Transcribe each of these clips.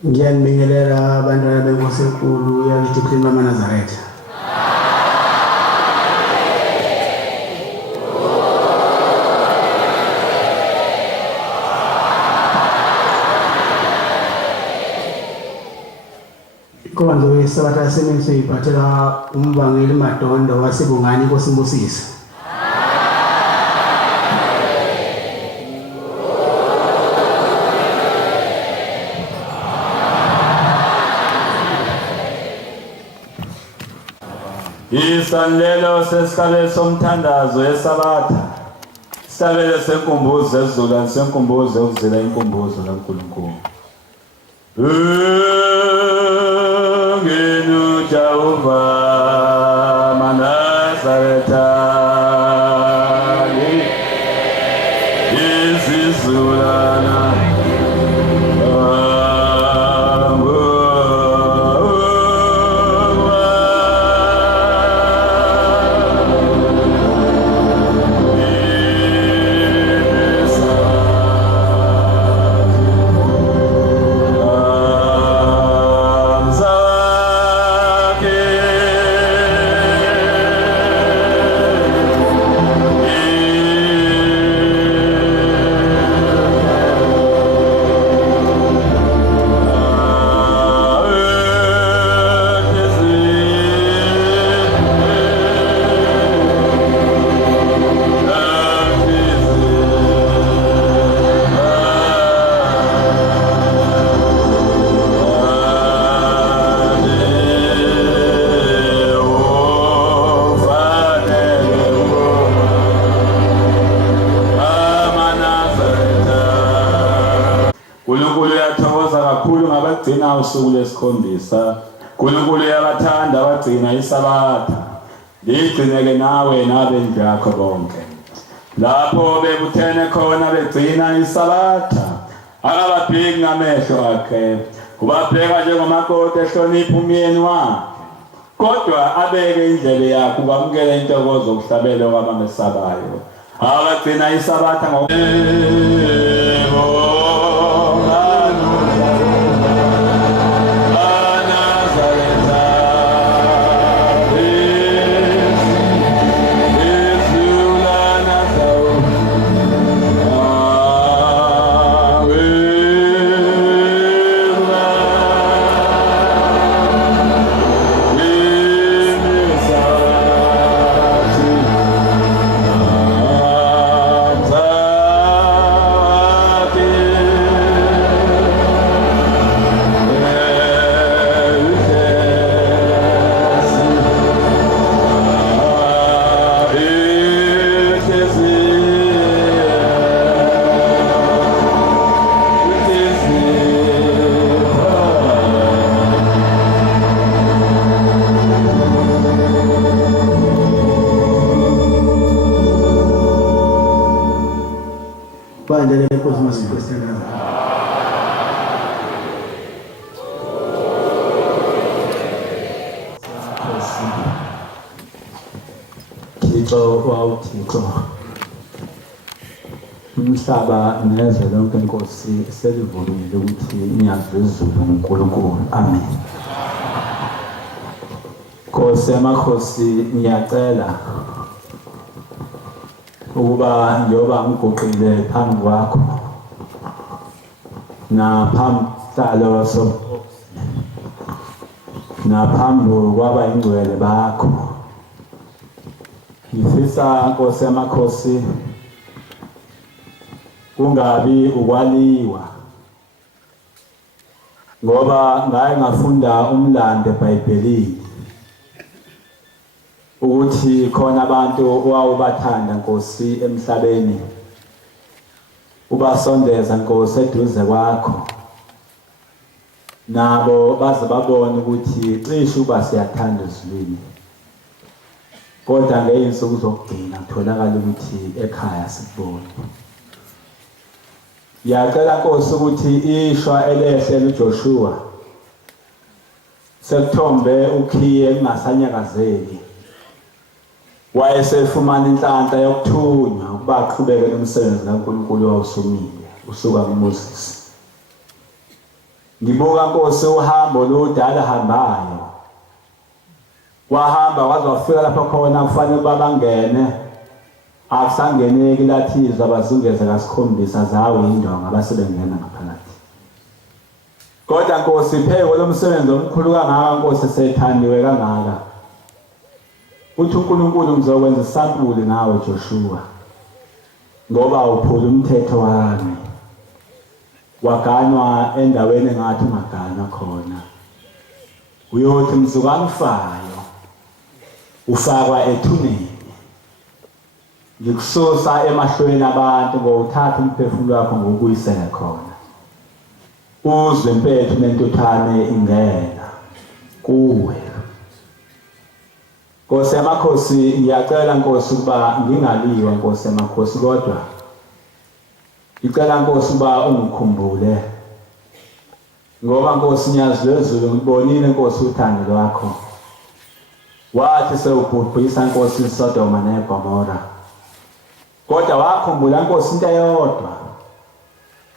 Ngiyanibingelela abantwana benkosi enkulu yakithi uKhristu Mama Nazaretha. Inkonzo yeSabatha yasemini siyiphathela umbangeli Madondo waseBungani Nkosi Mbusisi. Isandlelo sesikale somthandazo yeSabatha. Isabelo senkumbuzo ezulu senkumbuzo ukuzila inkumbuzo kaNkulunkulu. Ngenu Jehova Manazaretha izizulana gcina usuku lesikhombisa. Nkulunkulu yabathanda abagcina iSabatha. Ligcineke nawe nabendlu yakho bonke. Lapho bebuthene khona begcina iSabatha, akababheki ngamehlo akhe, ubabheka njengomakoti ehlonipha umyeni wakhe. Kodwa abeke indlebe yakhe ukwamukela intokozo okuhlabela kwabamesabayo. Abagcina iSabatha umhlaba nezwe lonke Nkosi selivumile ukuthi niyazizulu uNkulunkulu. Amen. Nkosi yamakhosi, ngiyacela ukuba njengoba ngiguqile phambi kwakho naphambi kwaba ingcwele bakho, ngifisa Nkosi yamakhosi kungabi ukwaliwa, ngoba ngaye ngafunda umlando eBhayibhelini ukuthi khona abantu owawubathanda Nkosi emhlabeni, ubasondeza Nkosi eduze kwakho, nabo baze babone ukuthi cishe uba siyathanda ezulwini, kodwa ngeyinsuku zokugcina kutholakala ukuthi ekhaya sikubone. Ngiyacela Nkosi ukuthi ishwa elehle uJoshua sekuthombe ukhiye kungasanyakazeli, wayesefumana inhlanhla yokuthunywa ukuba aqhubeke nomsebenzi kaNkulunkulu owawusumile usuka kuMoses. ngibuka Nkosi uhambo lodala hambayo wahamba waze wafika lapha khona kufanele babangene akusangeneki lathizwa bazungeze kasikhombisa zawo indonga basebengena ngaphakathi kodwa Nkosi ipheko lomsebenzi omkhulu kangaka Nkosi sethandiwe kangaka uthi uNkulunkulu ngizokwenza isampuli ngawe Joshua ngoba uphula umthetho wami waganwa endaweni engathi ungaganywa khona uyothi mzukwane ufayo ufakwa ethuneni ngikususa emahlweni abantu ngokuthatha umphefumulo wakho ngokuyisela khona uzwe impethu nentuthane ingena kuwe Nkosi yamakhosi ngiyacela Nkosi ukuba ngingaliwa Nkosi yamakhosi kodwa ngicela Nkosi ukuba ungikhumbule ngoba Nkosi nyazi lezulu ngibonile Nkosi uthando lwakho wathi sewubhubhisa Nkosi iSodoma neGomora kodwa wakhumbula Nkosi into eyodwa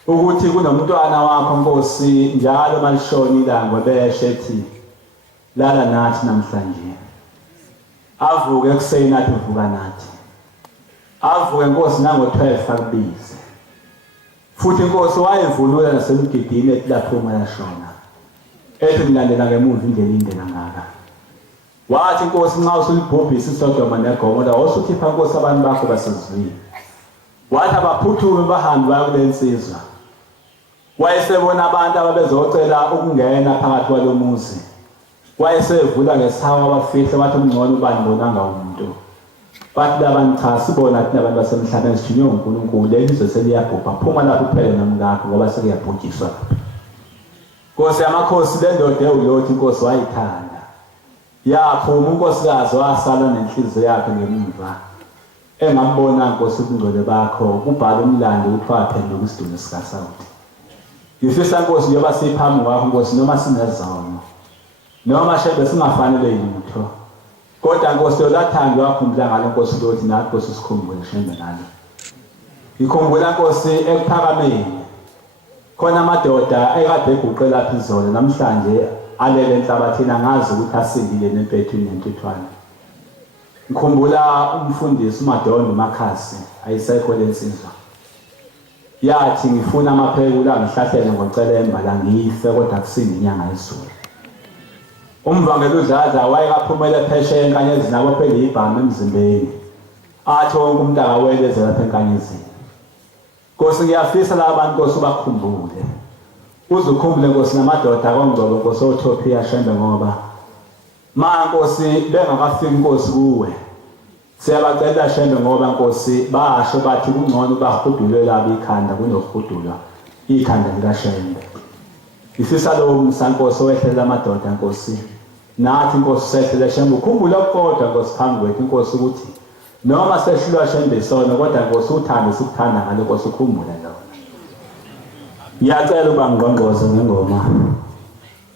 ukuthi kunomntwana wakho Nkosi njalo malishona ilanga beshe ethi lala nathi namhlanje avuke ekuseni nathi uvuka nathi avuke Nkosi nango-12 akubize futhi Nkosi wayevulula nasemgidini ethi lapho mayashona ethi ngilandela ngemuva indlela inde kangaka wathi Nkosi nxa usulibhubhisa iSodoma neGomora wasukhipha Nkosi abantu bakho basezulwini wathi abaphuthume bahambe baya kule nsizwa wayesebona abantu ababezocela ukungena phakathi kwalo muzi wayesevula ngesawa abafihle bathi umngcono ubani umuntu bathi labantu cha sibona thina abantu basemhlabeni sithinywe uNkulunkulu lelizwe seliyabhubha phuma lapho uphele nomngakho ngoba sekuyabhujiswa Nkosi yamakhosi le ndoda ewulothi Nkosi wayithanda yaphuma unkosikazi wasala nenhliziyo yakhe ngemuva engambona Nkosi ubungcwele bakho kubhala umlando ukuthi waphenduka isidumbu sikaSawuli ngifisa Nkosi njengoba siphambi kwakho Nkosi noma sinezono noma shebe singafanele yilutho kodwa Nkosi yolathando wakhumbula ngalo Nkosi lothi nathi Nkosi sikhumbule shembe nalo ngikhumbula Nkosi ekuphakameni khona amadoda ekade eguqe lapha izolo namhlanje alele enhlabathini angazi ukuthi asindile nempethweni nentuthwane ngikhumbula umfundisi uMadondo uMakhasi ayisekho lensizwa yathi ngifuna amaphekula ngihlahlele ngocelemba la ngife kodwa kusindi inyanga yesizulu umvangeli uDladla wayekaphumela phesheya enkanyezi nabo phela ibhamu emzimbeni athi wonke umuntu akaweleze lapha enkanyezini Nkosi ngiyafisa la abantu Nkosi ubakhumbule uzukhumbule Nkosi namadoda akongcobo Nkosi oTopia shembe ngoba Nkosi bengakafiki Nkosi kuwe siyabacela shembe ngoba Nkosi basho bathi kungcono bahudulela ikhanda kunohudulwa ikhanda likaShembe ifisa lo msankosi owehlela amadoda Nkosi nathi Nkosi sehlela Shembe ukhumbula kodwa Nkosi phambi kwethu Nkosi ukuthi noma sehlulwa Shembe isona kodwa Nkosi uthando sikuthanda ngalo Nkosi ukhumbule lona ngiyacela uba ngqongqoze ngengoma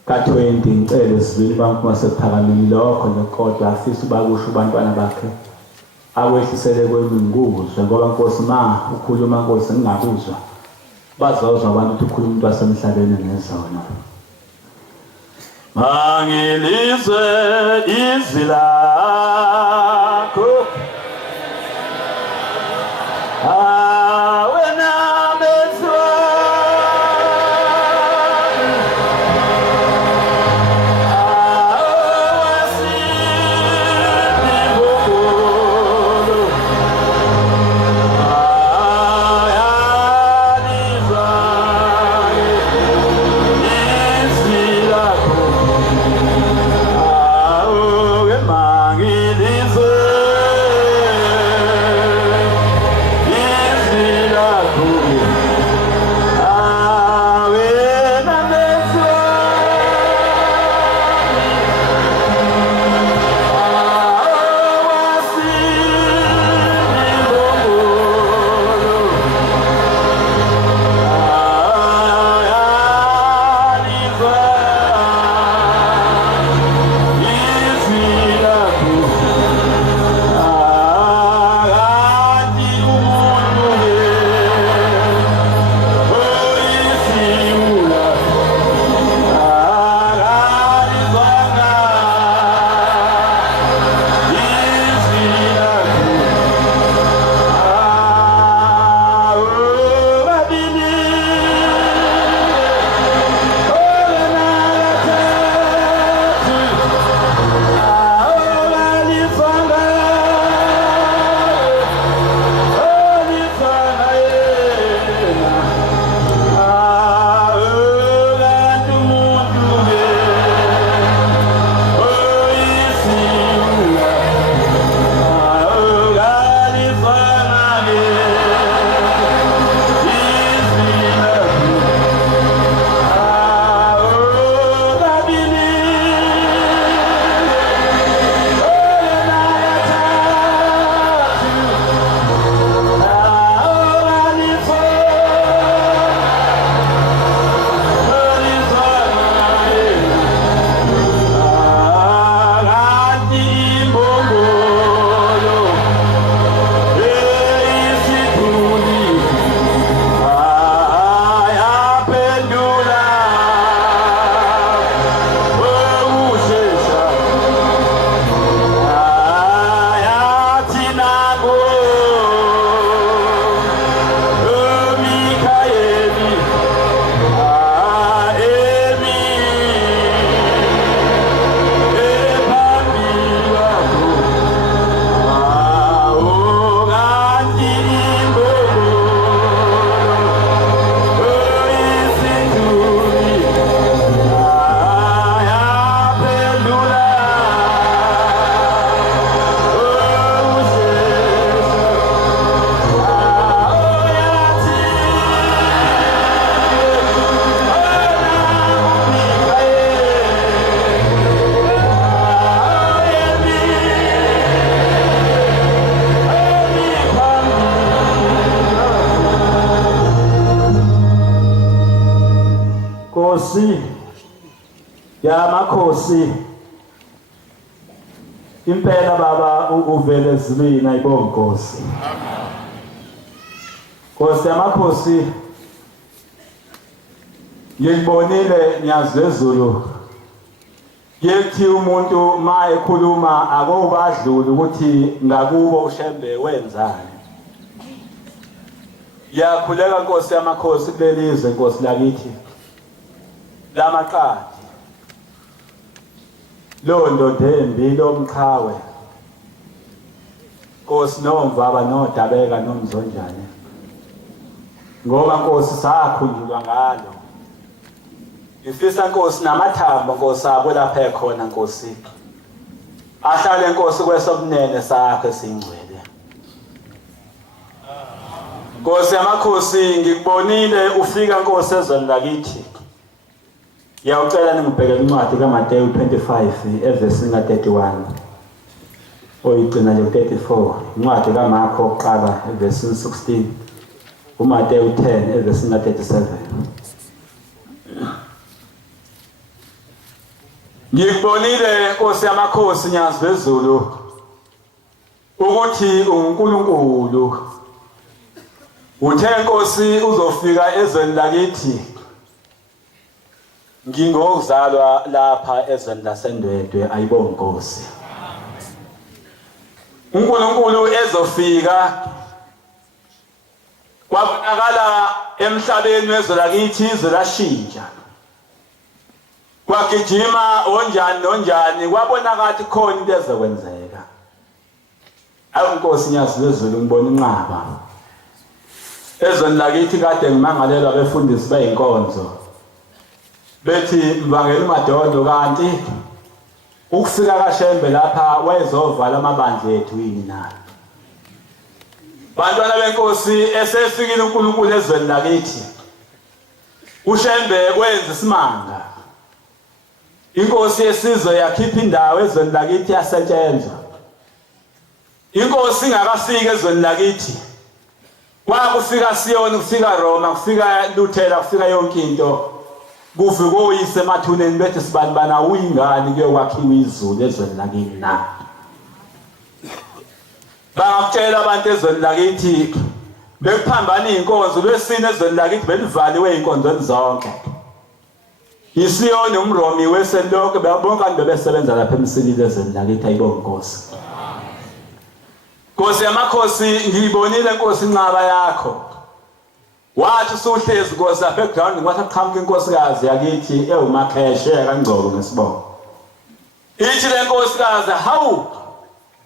ka20 ngicela sibili bantu masephakamini lokho kodwa afisa uba kusho abantwana bakhe awehlisele kweminguzwe ngoba Nkosi ma ukhuluma Nkosi ngingakuzwa bazozwa abantu ukuthi ukhuluma umuntu wasemhlabeni ngezono mangilizwe izwi lakho wena bezwa mangilizwe Nkosi yamakhosi impela baba uvele zibina ayibonge Nkosi. Nkosi yamakhosi ngibonile nyazezulu yethi umuntu ma ekhuluma akobadlula ukuthi ngakubo ushembe wenzani. Yakhuleka Nkosi yamakhosi kulelizwe Nkosi lakithi lamaqadi lo ndoda embi lo mqhawe Nkosi nomvaba nodabeka nomzonjane ngoba Nkosi sakhunjulwa ngalo. Ngifisa Nkosi namathambo Nkosi abo lapha ekhona Nkosi ahlale Nkosi kwesobunene sakhe singcwele. Nkosi yamakhosi ngikubonile ufika Nkosi ezweni lakithi. Ngiyacela ningibhekele incwadi kaMateyu 25 evesi 31 oyigcina nje 34, incwadi kaMarko oqala evesi 16, uMateyu 10 evesi 37. Ngikubonile Nkosi yamakhosi nyazi bezulu ukuthi uNkulunkulu uthe Nkosi uzofika ezweni lakithi ngingozalwa lapha ezweni laseNdwedwe ayibonge Nkosi. uNkulunkulu ezofika kwabonakala emhlabeni wezwe lakithi izwe lashintsha. Kwagijima onjani nonjani kwabonakala ukuthi khona into ezokwenzeka. Awu Nkosi nyazi lezulu ngibona inqaba. Ezweni lakithi kade ngimangalelwa befundisi beyinkonzo. Bethi mvangela uMadondo kanti ukufika kaShembe lapha wayezovala amabandla ethu yini na. Bantwana beNkosi esefikile uNkulunkulu ezweni lakithi. uShembe wenza isimanga. Inkosi yesizwe yakhipha indawo ezweni lakithi yasetshenzwa. Inkosi ingakafika ezweni lakithi. Kwakufika Siyoni, kufika Roma, kufika Luthela, kufika yonke into. Kufika oyise emathuneni bethi sibanibana uyingane kuyokwakhiwa izulu ezweni lakini na. Bangakutshela abantu ezweni lakithi bekuphambana inkonzo besine ezweni lakithi belivaliwe inkonzweni zonke. iSiyoni umRomi weselokho bonke abantu besebenza lapha emsilile ezweni lakithi ayibonge Nkosi. Nkosi yamakhosi ngiyibonile Nkosi inqaba yakho. Wathi usuhlezi Nkosi lapha eground ngathi aqhamuka inkosikazi yakithi ewumakheshe kaNgcobo ngesibongo. Ithi le nkosikazi hawu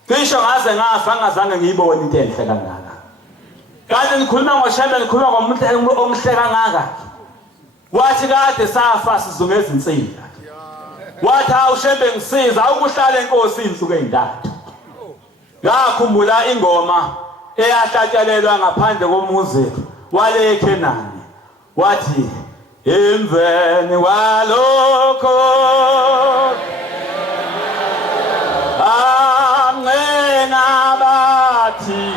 cishe ngaze ngafa ngazange ngiyibone into enhle kangaka. Kanti ngikhuluma ngoShembe ngikhuluma ngomuntu omhle kangaka. Wathi kade safa sizungeza insika. Wathi hawu Shembe ngisiza ukuhlala enkosi insuku ezintathu. Ngakhumbula ingoma eyahlatshelelwa ngaphandle komuzi wale eKhenani. Wathi emveni walokho amngena bathi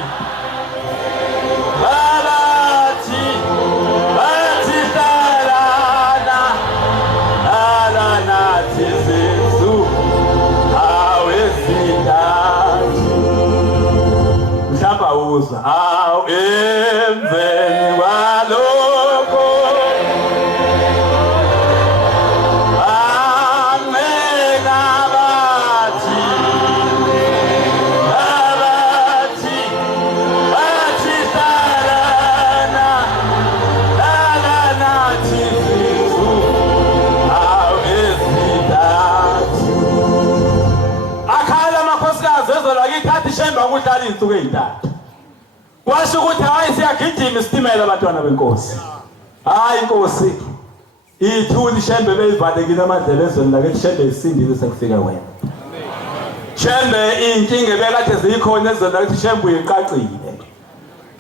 aw emveni walokho amena bathi salana thizu aw ezintathu. Akhala amakhosikazi ezolakithi athi Shembe ukuhlala insuku ezintathu. Kwasho ukuthi hayi siyagijima isitimela abantwana benkosi. Hayi Nkosi ithuli Shembe beyivalekile amadlela ezweni lakithi Shembe isindile sekufika wena. Shembe inkinga ebekade zikhona ezweni lakithi Shembe uyiqaqile.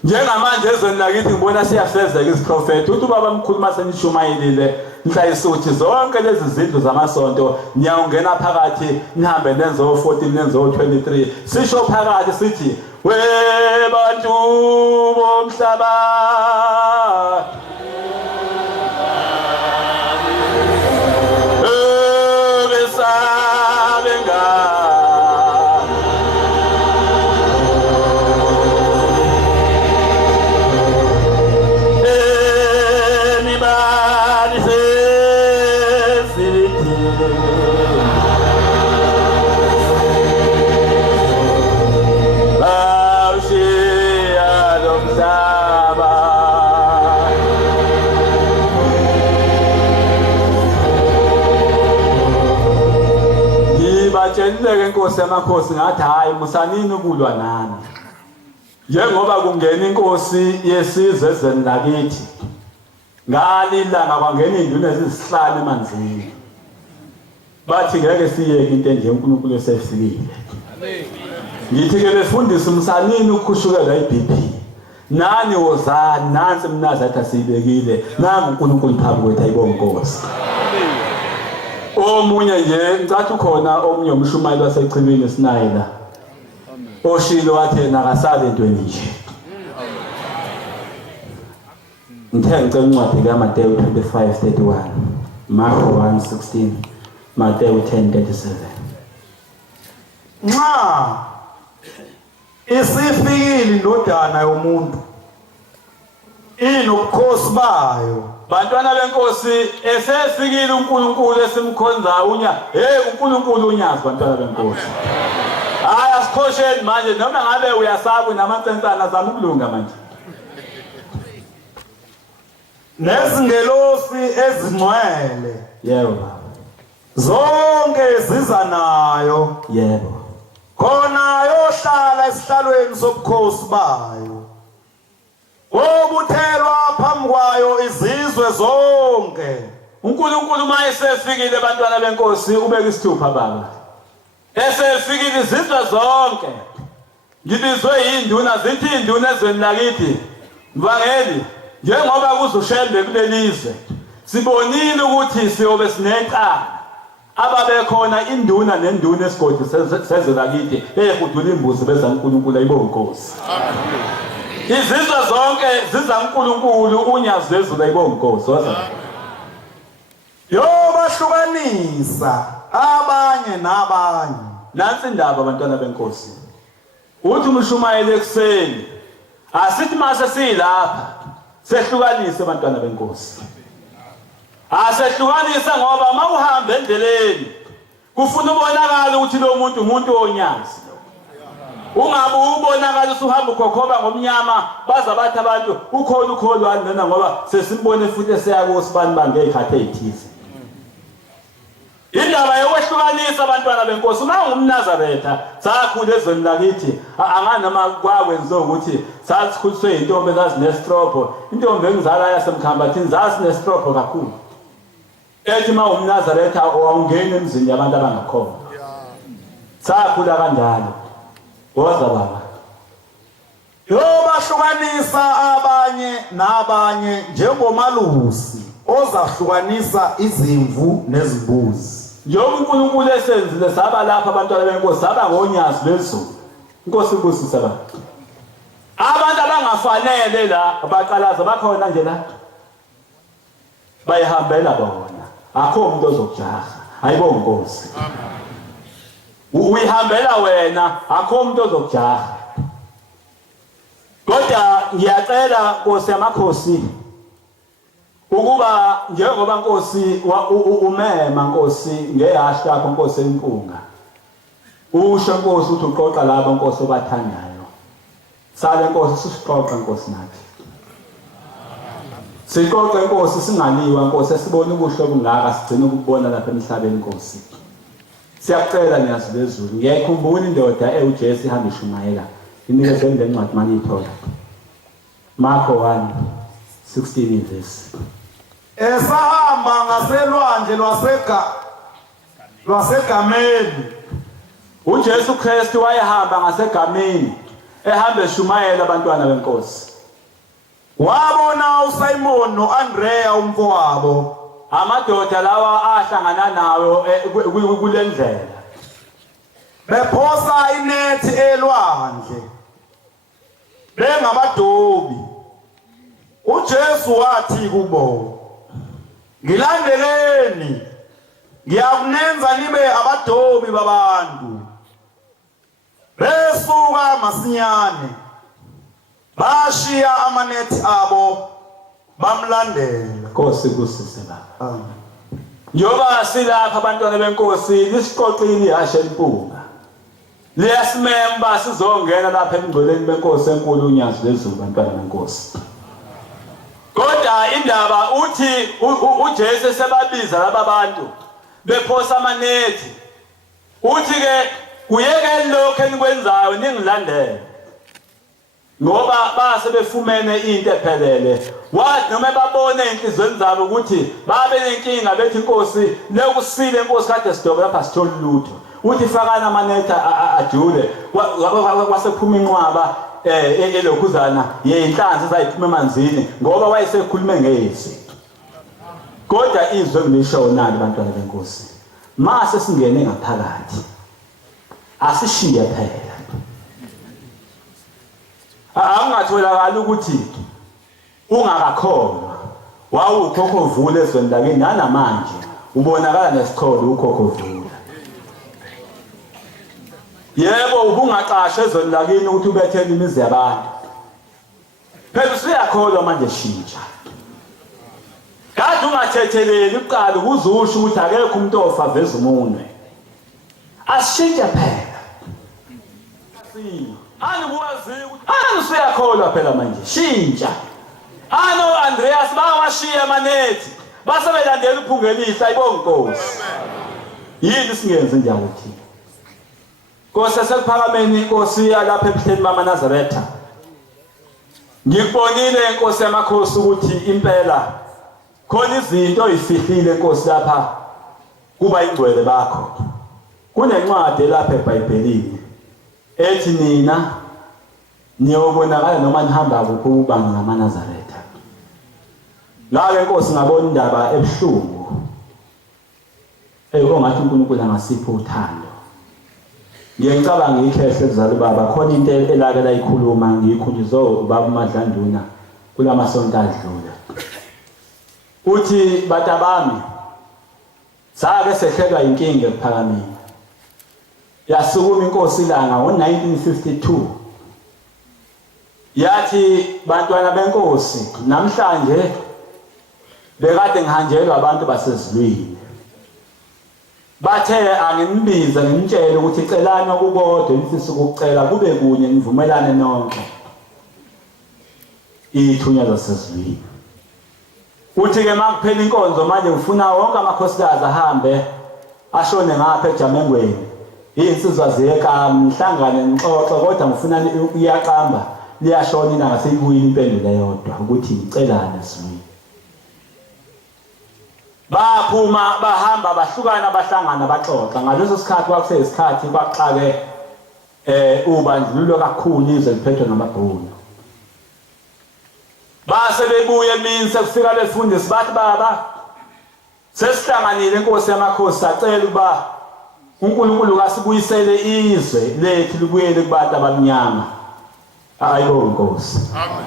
Njengamanje ezweni lakithi ngibona siyafezeka isiprofeti uthi ubaba mkhuluma senishumayelile nhlayisuthi zonke lezi zindlu zamasonto niyawungena phakathi nihambe nenzo 14 nenzo 23 sisho phakathi sithi webantu bomhlaba ngibatshelile inkosi yamakhosi ngathi hayi musanini ukulwa nami njengoba kungena inkosi yesizwe ezweni lakithi ngalilanga kwangena induna ezisihlanu emanzini bathi ngeke siyeke into enje uNkulunkulu esefikile ngithi ke befundisa umsanini ukukhushukela iBP nani wozani nansi mnazathi asibekile nangu uNkulunkulu phambi kwethu ayibonge inkosi omunye nje ngicathi ukhona omunye umshumayeli wasechibini sinayela oshilo wathi nakasale entweni nje ngithe ngicela incwadi kaMateyu 25:31 Marko 1:16 Mateyu 10:37 nxa isifikile indodana yomuntu inobukhosi bayo bantwana benkosi esefikile uNkulunkulu esimkhonza uNkulunkulu unyazi bantwana benkosi haya sikhosheni manje noma ngabe uyasaba namancensana zama ukulunga manje nezingelosi ezingcwele yebo zonke ziza nayo yebo khona yohlala esihlalweni sobukhosi bayo obuthelwa phambi kwayo izizwe zonke uNkulunkulu maye sefikile bantwana benkosi ubeka isithupha baba esefikile izizwe zonke ngibizwe yinduna zithi induna ezweni lakithi mvangeli njengoba kuzushembe kulelizwe sibonile ukuthi siyobe sinecala ababekhona induna nenduna esigodi sezwe lakithi ehudula imbuzi beza uNkulunkulu ayibonge inkosi izizwe zonke ziza uNkulunkulu unyazi lezulu ayibonge inkosi waza yobahlukanisa abanye nabanye nansi indaba abantwana benkosi uthi umshumayeli ekuseni asithi mase silapha sehlukanise abantwana benkosi asehlukanisa ngoba mawuhamba endleleni kufuna ubonakala ukuthi lo muntu umuntu onyazi ungabe ubonakala usuhamba ukhokhoba ngomnyama baza bathi abantu ukholo nena ngoba sesimbone futhi eseyako sibani bangekhathe ezithize indaba yokwehlukanisa abantwana benkosi uma ungumNazaretha sakhula ezweni lakithi anganoma kwakwenziwa ukuthi sasikhuliswe intombi ezazinestropo intombi engizala yasemkhambathini zazinestropo kakhulu ethi uma umNazaretha awungeni emzini yabantu abangakhona sakhula kanjalo woza baba yobahlukanisa abanye nabanye njengomalusi ozahlukanisa izimvu nezimbuzi njengoba uNkulunkulu esenzile saba lapha abantwana benkosi saba ngonyazi lwezulu inkosi ibusisa abantu abangafanele la abaqalaza bakhona nje la bayihambela bona akho umuntu ozokujaha ayibonge inkosi uyihambela wena akho umuntu ozokujaha kodwa ngiyacela Nkosi yamakhosi ukuba njengoba Nkosi umema Nkosi ngehasha lakho Nkosi empunga usho Nkosi uthi uqoqa laba Nkosi obathandayo sale Nkosi sisiqoqa Nkosi nathi siqoqa Nkosi singaliwa Nkosi sibone ubuhle obungaka sigcine ukubona lapha emhlabeni Nkosi siyacela nyazi lezulu ngiyakhumbula indoda uJesu ihamba ishumayela inikeze lencwadi manje ithola Marko 1:16 verse esahamba ngaselwandle lwaseGameli uJesu Kristu wayehamba ngaseGameni ehamba eshumayela abantwana benkosi wabona uSimon noAndrea umfowabo amadoda lawa ahlangana nawo kulendlela bephosa inethi elwandle bengabadobi uJesu wathi kubo ngilandeleni ngiyakunenza nibe abadobi babantu besuka masinyane bashiya amanethi abo bamlandela Nkosi kusise baba njoba silapha abantwana benkosi lisiqoqile ihashe empunga liyasimemba sizongena lapha emngcweleni benkosi enkulu unyazi lezulu bantwana benkosi kodwa indaba uthi uJesu sebabiza laba bantu bephosa amanethi uthi ke kuyeke lokho enikwenzayo ningilandele ngoba base befumene into ephelele wathi noma babone inhlizweni zabo ukuthi babe nenkinga bethi inkosi lekusile inkosi kade sidobe lapha sithola lutho uthi fakana amanetha ajule wasephuma inqwaba elokhuzana yeinhlanzi zayiphuma emanzini ngoba wayesekhulume ngezi kodwa izwe ngisho nani bantwana benkosi mase singene ngaphakathi asishiye phela angatholakala ukuthi ungakakholwa wawukhokho vule ezweni lakini nanamanje ubonakala nesicholo ukhokho vule yebo ubungaqashe ezweni lakini ukuthi ubethele imizi yabantu phela usuyakholwa manje shintsha kade ungathetheleli uqala ukuzusho ukuthi akekho umuntu ofa veza umunwe asishintshe phela anikuwazi ukuthi usuyakholwa phela manje shintsha Andreas bawashiya amanethi base belandela uphungelisa ayibonga inkosi yini singenze njalo thina Nkosi asekuphakameni inkosi yalapha ebuhleni bamaNazaretha ngikubonile inkosi yamakhosi ukuthi impela khona izinto ifihlile inkosi lapha kuba ingcwele bakho kunencwadi lapha eBhayibhelini ethi nina niyobonakala noma nihamba kuphi ubanga ngamaNazaretha la inkosi ngabona indaba ebuhlungu ongathi uNkulunkulu angasipho uthando ngiyacabanga ikhehle kuzala baba khona into elake layikhuluma ngiyikhunjuzwe ubaba uMadlanduna kulamasonto adlule uthi batabami sake sehlelwa inkinga ephakameni yasukuma inkosi ilanga ngo1952 yathi bantwana benkosi namhlanje bekade ngihanjelwa abantu basezulwini bathe anginibiza ngimtshele ukuthi celani okukodwa ngifisa ukucela kube kunye nivumelane nonke ithunya zasezulwini uthi ke makuphela inkonzo manje ufuna wonke amakhosikazi ahambe ashone ngapha eJamengweni insizwa ziyeka mhlangane nixoxe kodwa ngifuna iyaqamba liyashona inanga seyibuyile impendulo eyodwa ukuthi icelane sizwe baphuma bahamba bahlukana bahlangana baxoxa ngaleso sikhathi kwakuseyisikhathi kwaxake ubandlululo kakhulu izwe liphethwe ngamabhunu base bebuye emini sekufika befundisi bathi baba sesihlanganile inkosi yamakhosi sacela ukuba uNkulunkulu kasibuyisele izwe lethu libuyele kubantu abamnyama ayibonge inkosi amen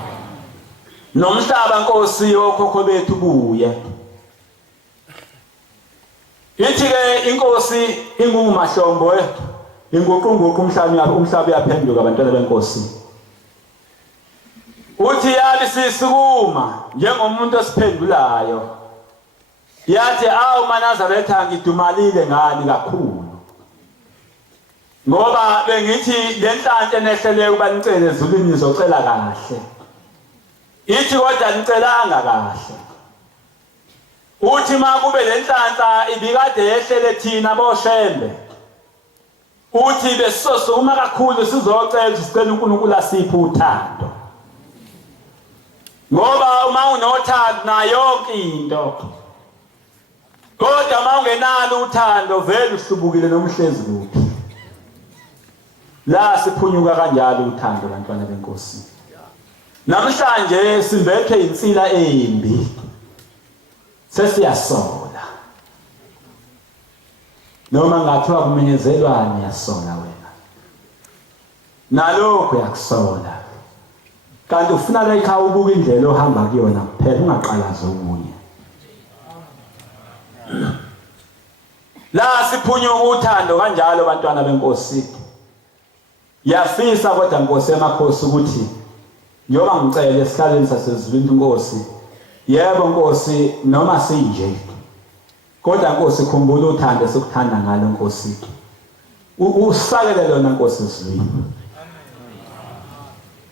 nomhlaba inkosi yokhokho bethu buye ithi ke inkosi ingumahlombo inguqunguqa umhlaba yaphenduka abantwana benkosi uthi yabi sisukuma njengomuntu osiphendulayo yathi awu maNazaretha ngidumalile ngani kakhulu ngoba bengithi lenhlanhla nehlele ukuba nicele ezulwini nizocela kahle ithi kodwa nicelanga kahle uthi makube lenhlanhla ibikade yehlele thina boshembe uthi besosukuma kakhulu sizocela sicela uNkulunkulu asiphe uthando ngoba uma unothando na yonke into kodwa uma ungenalo uthando vele uhlubukile nomhlezi kuphi la siphunyuka kanjalo uthando bantwana benkosi namhlanje simbethe insila embi sesiyasola noma ngathiwa kumenyezelwane yasola wena nalokho yakusola kanti ufuna la ikhaya ubuka indlela ohamba kuyona kuphela ungaqalaza omunye la siphunyuka uthando kanjalo bantwana benkosi yafisa kodwa inkosi yamakhosi ukuthi njoba ngicela esihlalweni sasezulwini inkosi yebo inkosi noma sinje kodwa inkosi khumbula uthando esikuthanda ngalo inkosi usakele lona inkosi ezulwini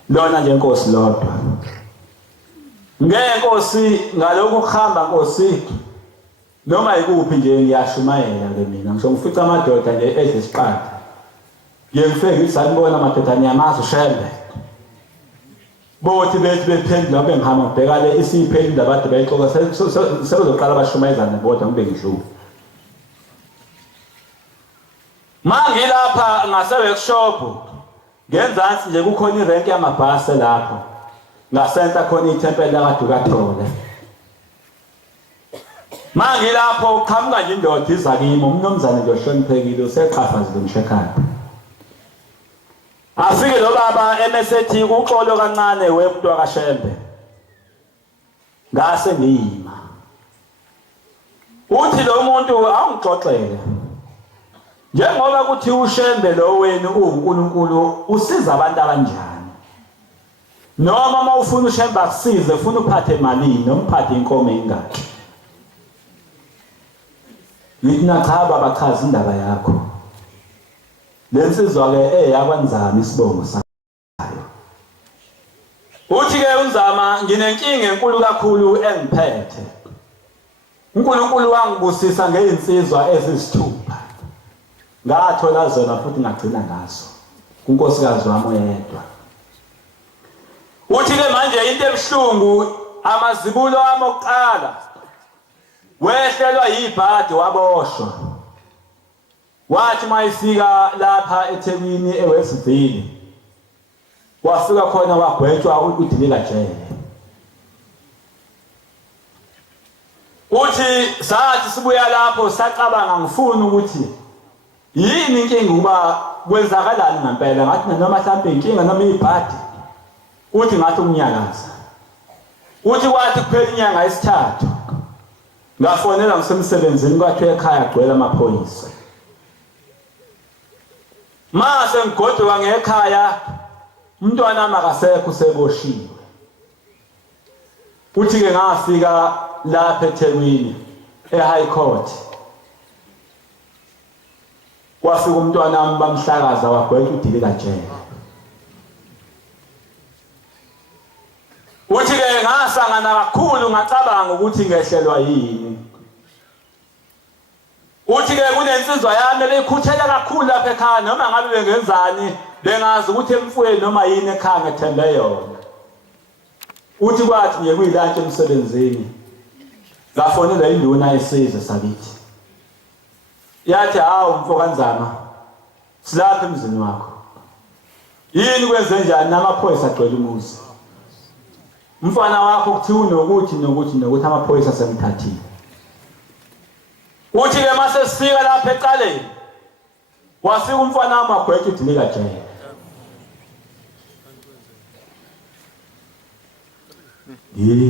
lona nje inkosi lodwa ngenkosi ngalokho kuhamba inkosi noma ikuphi nje ngiyashumayela ke mina ngisho ngifica amadoda nje edle isiqatha ngiye ngifike ngithi sanibona amadoda niyamazi uShembe bothi bethi bephendula bengihamba ngibheka le isiphendula abantu bayixoxa sebezoqala bashumayezana bodwa ngibe ngidlula mangilapha ngase-workshop ngenzansi nje kukhona irenki yamabhasi lapho ngasenta khona ithempeli lakaDukathole mangilapho uqhamuka nje indoda iza kimi umnumzane nje ohloniphekile useqhafazile umshekhana afike lo baba emesethi uxolo kancane wemuntu wakaShembe ngase ngiyima uthi lo muntu awungixoxele njengoba kuthi uShembe lo wenu uNkulunkulu usiza abantu abanjani noma mawufuna uShembe akusize ufuna uphathe imali noma uphathe inkomo engaki Ngithi cha baba chaza indaba yakho lensizwa ke eyakwanzama isibongo sayo uthi ke unzama nginenkinga enkulu kakhulu engiphethe uNkulunkulu wangibusisa ngeinsizwa ezisithupha ngathola zona futhi ngagcina ngazo kunkosikazi wami oyedwa uthi ke manje into ebuhlungu amazibulo ami okuqala wehlelwa yibhadi waboshwa wathi mayifika lapha eThekwini eWestville wafika khona wagwetshwa udilika jele uthi sathi sibuya lapho sacabanga ngifuna ukuthi yini inkinga kuba kwenzakalani ngempela ngathi noma mhlawumbe inkinga noma ibhadi uthi ngathi umnyakaza uthi kwathi kuphela inyanga yesithathu ngafonela ngisemsebenzini kwathiwa ekhaya agcwele amaphoyisa mase ngigoduka ngekhaya umntwana wami akasekho useboshiwe uthi ke ngafika lapha eThekwini eHigh Court kwafika umntwana wami bamhlakaza wagwetshwa udilika jele uthi ke ngasangana kakhulu ngacabanga ukuthi ngehlelwa yini uthi ke kunensizwa yami ebekhuthela kakhulu lapha ekhaya noma ngabe bengenzani bengazi ukuthi emfuyeni noma yini ekhaya ngethembe yona uthi kwathi nje kuyilunch emsebenzini ngafonela induna yesizwe sakithi yathi hawu mfokanzama silapha emzini wakho yini kwenze njani namaphoyisa agcwele umuzi umfana wakho kuthiwa nokuthi amaphoyisa semthathile uthi ke mase sifika lapha eqaleni wafika umfana wami wagwetshwa udilika jele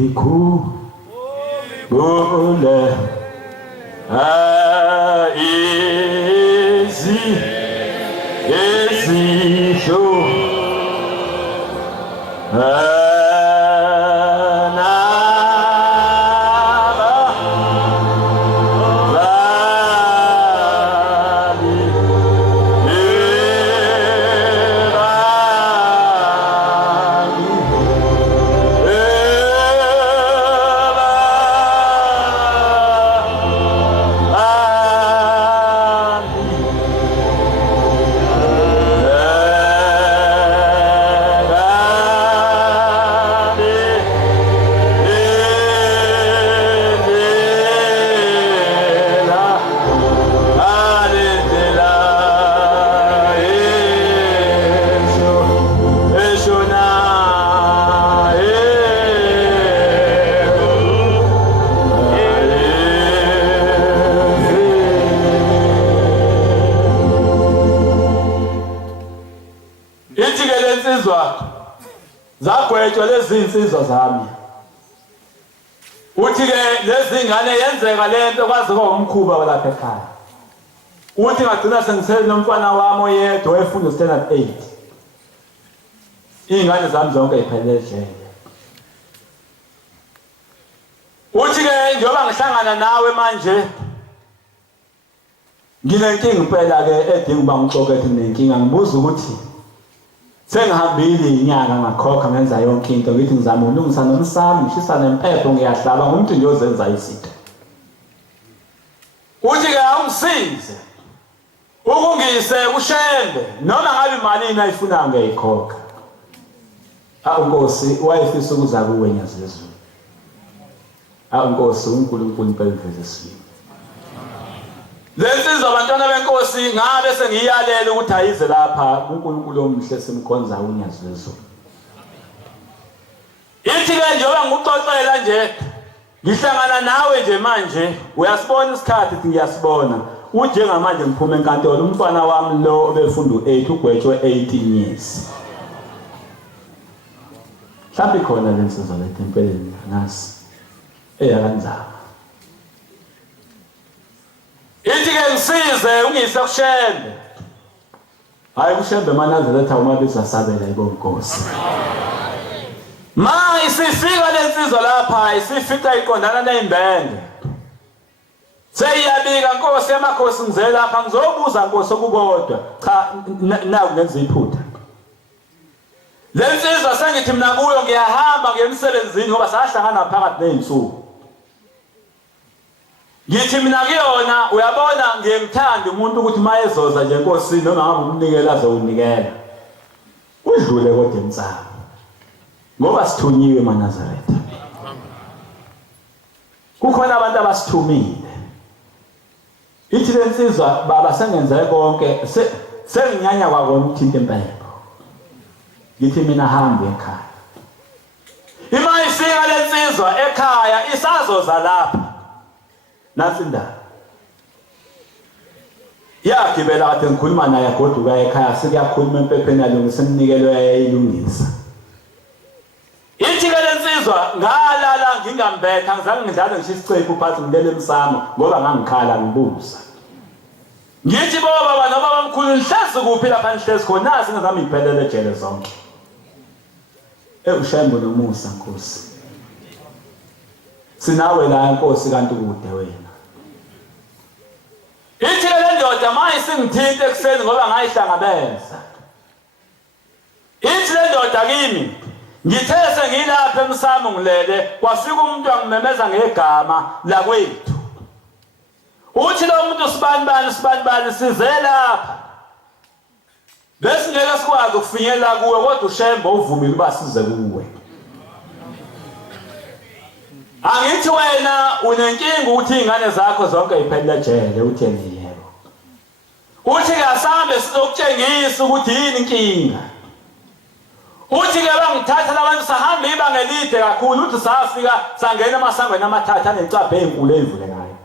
ikhumbule ezisho zagwetshwa lezi insizwa zami uthi ke lezi ngane yenzeka lento kwaze kwawumkhuba lapha ekhaya uthi ngagcina sengisele nomfana wami oyedwa efunda standard 8 ingane zami zonke iphelele jele uthi ke njoba ngihlangana nawe manje nginenkinga impela ke edinga uba ngixoxethe nenkinga ngibuza ukuthi sengihambile inyanga ngakhokha ngenza yonke into ngithi ngizama ulungisa nomsamo ngishisa nempepho ngiyahlaba ngumuntu nje ozenza izinto uthi ke awungisize ukungise ushembe noma ngabe imali ayifuna ngeyikhokha. Nkosi wayefisa ukuza kuwe Nyazizwe. Nkosi uNkulunkulu impela iveze isimo. Lensizwa abantwana benkosi ngabe sengiyalela ukuthi ayize lapha uNkulunkulu omhle simkhonza uNyazizwe. Ithi ke njengoba ngikuxoxela nje ngihlangana nawe nje manje uyasibona isikhathi ukuthi ngiyasibona uje ngamanje ngiphuma enkantolo umfana wami lo obefunda u8 ugwetshwe 18 years. Mhlawumbe khona lensizwa letempeleni ngasi eyakanzama. Ithi ke ngisize ungise kushembe. Hayi kushembe manazeletha umabiza sabela ibonkosi. Ma isifika lensizwa lapha isifica iqondana nezimbenge. Seyiyabika Nkosi emakhosi ngize lapha ngizobuza Nkosi okukodwa. Cha naku ngenza iphutha. Lensizwa sengithi mina kuyo ngiyahamba ngemsebenzini ngoba sahlangana phakathi nezinsuku. Ngithi mina kuyona uyabona ngiyemthanda umuntu ukuthi mayezoza nje Nkosi noma ngabe umnikela azowunikela. Udlule kodwa emsamo. Ngoba sithunyiwe eNazaretha. Kukhona abantu abasithumile. Ithi lensizwa baba sengenze konke senginyanya kwakona ukuthinta impepho. Ngithi mina hambe ekhaya. Ima ifika lensizwa ekhaya isazoza lapha. Nansi indaba. Yagibela kade ngikhuluma naye goduka ekhaya sekuyakhuluma empepheni yalungisa imnikelo yayilungisa. Ithi ke lensizwa ngalala ngingambetha ngizange ngidlale ngisho isicephu phansi ngilele emsamo ngoba ngangikhala ngibuza. Ngithi bo baba noma bamkhulu nihlezi kuphi lapha nihlezi khona nasi ngizama iphelele ejele zonke. Ushembe nomusa Nkosi. Sinawe la Nkosi kanti kude wena. Ithi le ndoda mayisingithinte ekseni ngoba ngayihlangabeza. Ithi le ndoda kimi ngithe sengilapha emsamo ngilele kwafika umuntu wangimemeza ngegama la kwethu. Uthi lo muntu sibanibani size lapha. Bese ngeke sikwazi ukufinyelela kuwe kodwa ushembe uvumile uba size kuwe. Angithi wena unenkinga ukuthi izingane zakho zonke iphelele ejele utheni yebo. Uthi ke asambe sizokutshengisa ukuthi yini inkinga. Uthi ke bangithatha labantu sahamba ibanga elide kakhulu uthi safika sangena emasangweni amathatha anencaphe ezinkulu ezivulekayo.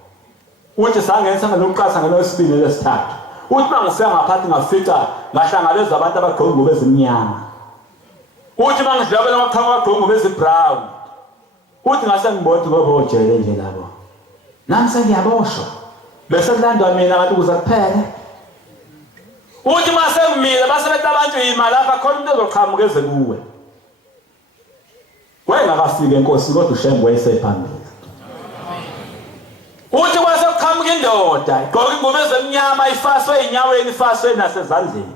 Uthi sangena sangelokuqasa ngelesibili lesithathu. Uthi mangifika ngaphathi ngafica ngahlangabeza abantu abagqoke ingubo ezimnyama. Uthi mangidlabela amaqhawe agqoke ingubo ezibrown. Uthi ngase ngibona ngoba ojele nje labo. Nami sengiyaboshwa. Bese kulandwa mina abantu kuze kuphele. Uthi mase ngimile base bethu abantu imali lapha khona umuntu ezoqhamuka eze kuwe. Wena akafike Nkosi kodwa ushembe wayesephambili. Uthi kwase kuqhamuka indoda igqoka ingubo ezemnyama ifaswe enyaweni ifaswe nasezandleni.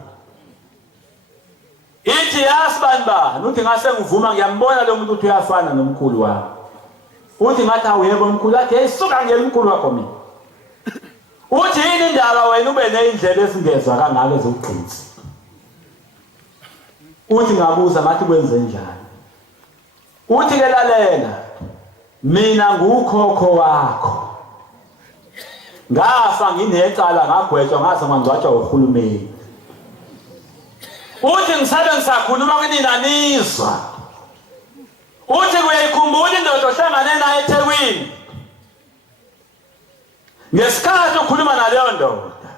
Ithi yasibanibani uthi ngase ngivuma ngiyambona lo muntu uthi uyafana nomkhulu wami. Uthi ngathi awuyebo umkhulu wakhe eyisuka ngeke umkhulu wakho mina. Uthi yini indaba wena ube nezindlela ezingezwa kangaka ezokugqinza. Uthi ngabuza ngathi kwenze njani. Uthi ke lalela mina ngukhokho wakho. Ngafa nginecala ngagwetshwa ngase ngangcwatshwa uhulumeni. Uthi ngisabe ngisakhuluma kunina nizwa. Uthi kuyayikhumbula indoda ohlangane naye eThekwini. Ngesikhathi ukhuluma naleyo ndoda.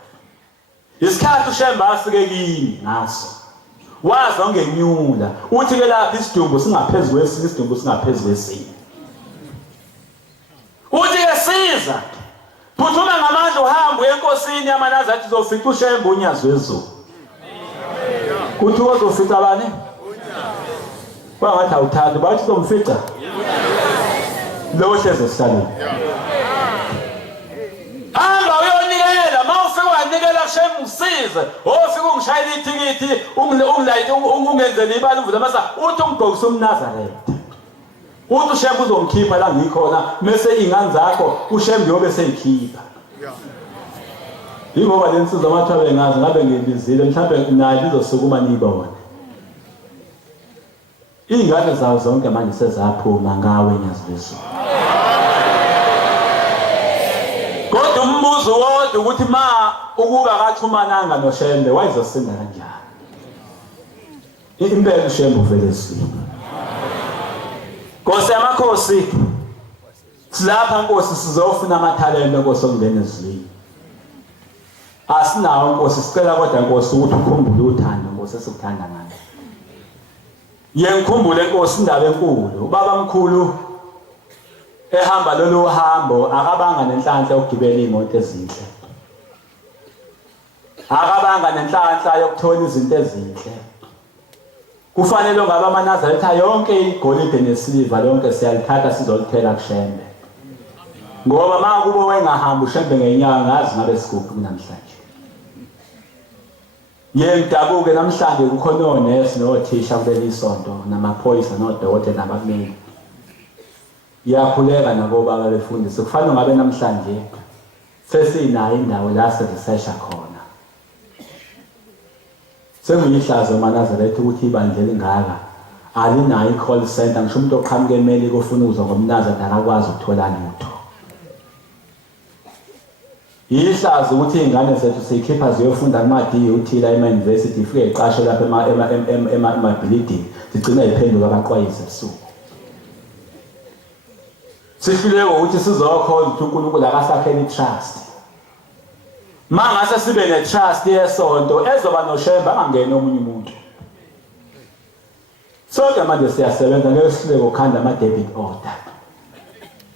Isikhathi ushembe afike kimi ngaso. Wazi ongenyula. Uthi ke lapha isidumbu singaphezulu kwesinye isidumbu singaphezulu kwesinye. Uthi ke siza. Phuthuma ngamandla uhambe enkosini yaManazaretha uzofica ushembe uNyazizwe. Kuthi uzofica bani? Bangathi awuthanda bathi uzomfica. Lo hleze esisaleni. Hamba uyonikela mawufika wanikela kushembe usize. Ofika ungishayela ithikithi ungilayithe ungenzele ibali uvula masa uthi ungibhokise uMnazaretha. Uthi ushembe uzongikhipha la ngikhona mase ingane zakho ushembe yobe seyikhipha. Yingoba lensizwa amathabe ngazi ngabe ngibizile mhlawumbe nayo izosukuma niyibone. Ingane zawo zonke manje sezaphuma ngawe Nyazizwe. Kodwa umbuzo wodwa ukuthi ma ukuba akaxhumananga noShembe wayezosinda kanjani? Impela uShembe uvele siphi. Nkosi yamakhosi silapha Nkosi sizofuna amathalente Nkosi okungena ezweni. Asinawo Nkosi sicela kodwa Nkosi ukuthi ukhumbule uthando Nkosi esikuthanda ngalo. Ngikhumbule Nkosi indaba enkulu ubaba mkhulu ehamba lolu hambo akabanga nenhlanhla yokugibela imoto ezinhle. Akabanga nenhlanhla yokuthola izinto ezinhle. Kufanele ngaba amaNazaretha yonke igolide nesiliva lonke siyalithatha sizolithela kuShembe. Ngoba makubo wengahamba uShembe ngenyanga ngazi ngabe sikuphi namhlanje. Ngidabuke namhlanje kukhona onesi nothisha kuleli sonto namaphoyisa nodokotela nabameli. Iyakhuleka nabo baba befundisa kufanele ngabe namhlanje sesinayo indawo la sirisesha khona. Sengiyihlazo amaNazaretha ukuthi ibandla lingaka alinayo i-call center ngisho umuntu oqhamuke emeli kofuna uzwa ngomNazaretha akakwazi ukuthola lutho. Yihlazo ukuthi izingane zethu sikhipha ziyofunda kuma-DUT la ema-university ifike iqashe lapha ema-building zigcina iphenduka abaqwayisi ebusuku. Sihluleke ukuthi sizokhoza ukuthi uNkulunkulu akasakhele i-trust. Mangase sibe ne-trust yesonto ezoba noShembe angangeni omunye umuntu. Sonke manje siyasebenza ngesihluleko ukukhanda ama-debit order.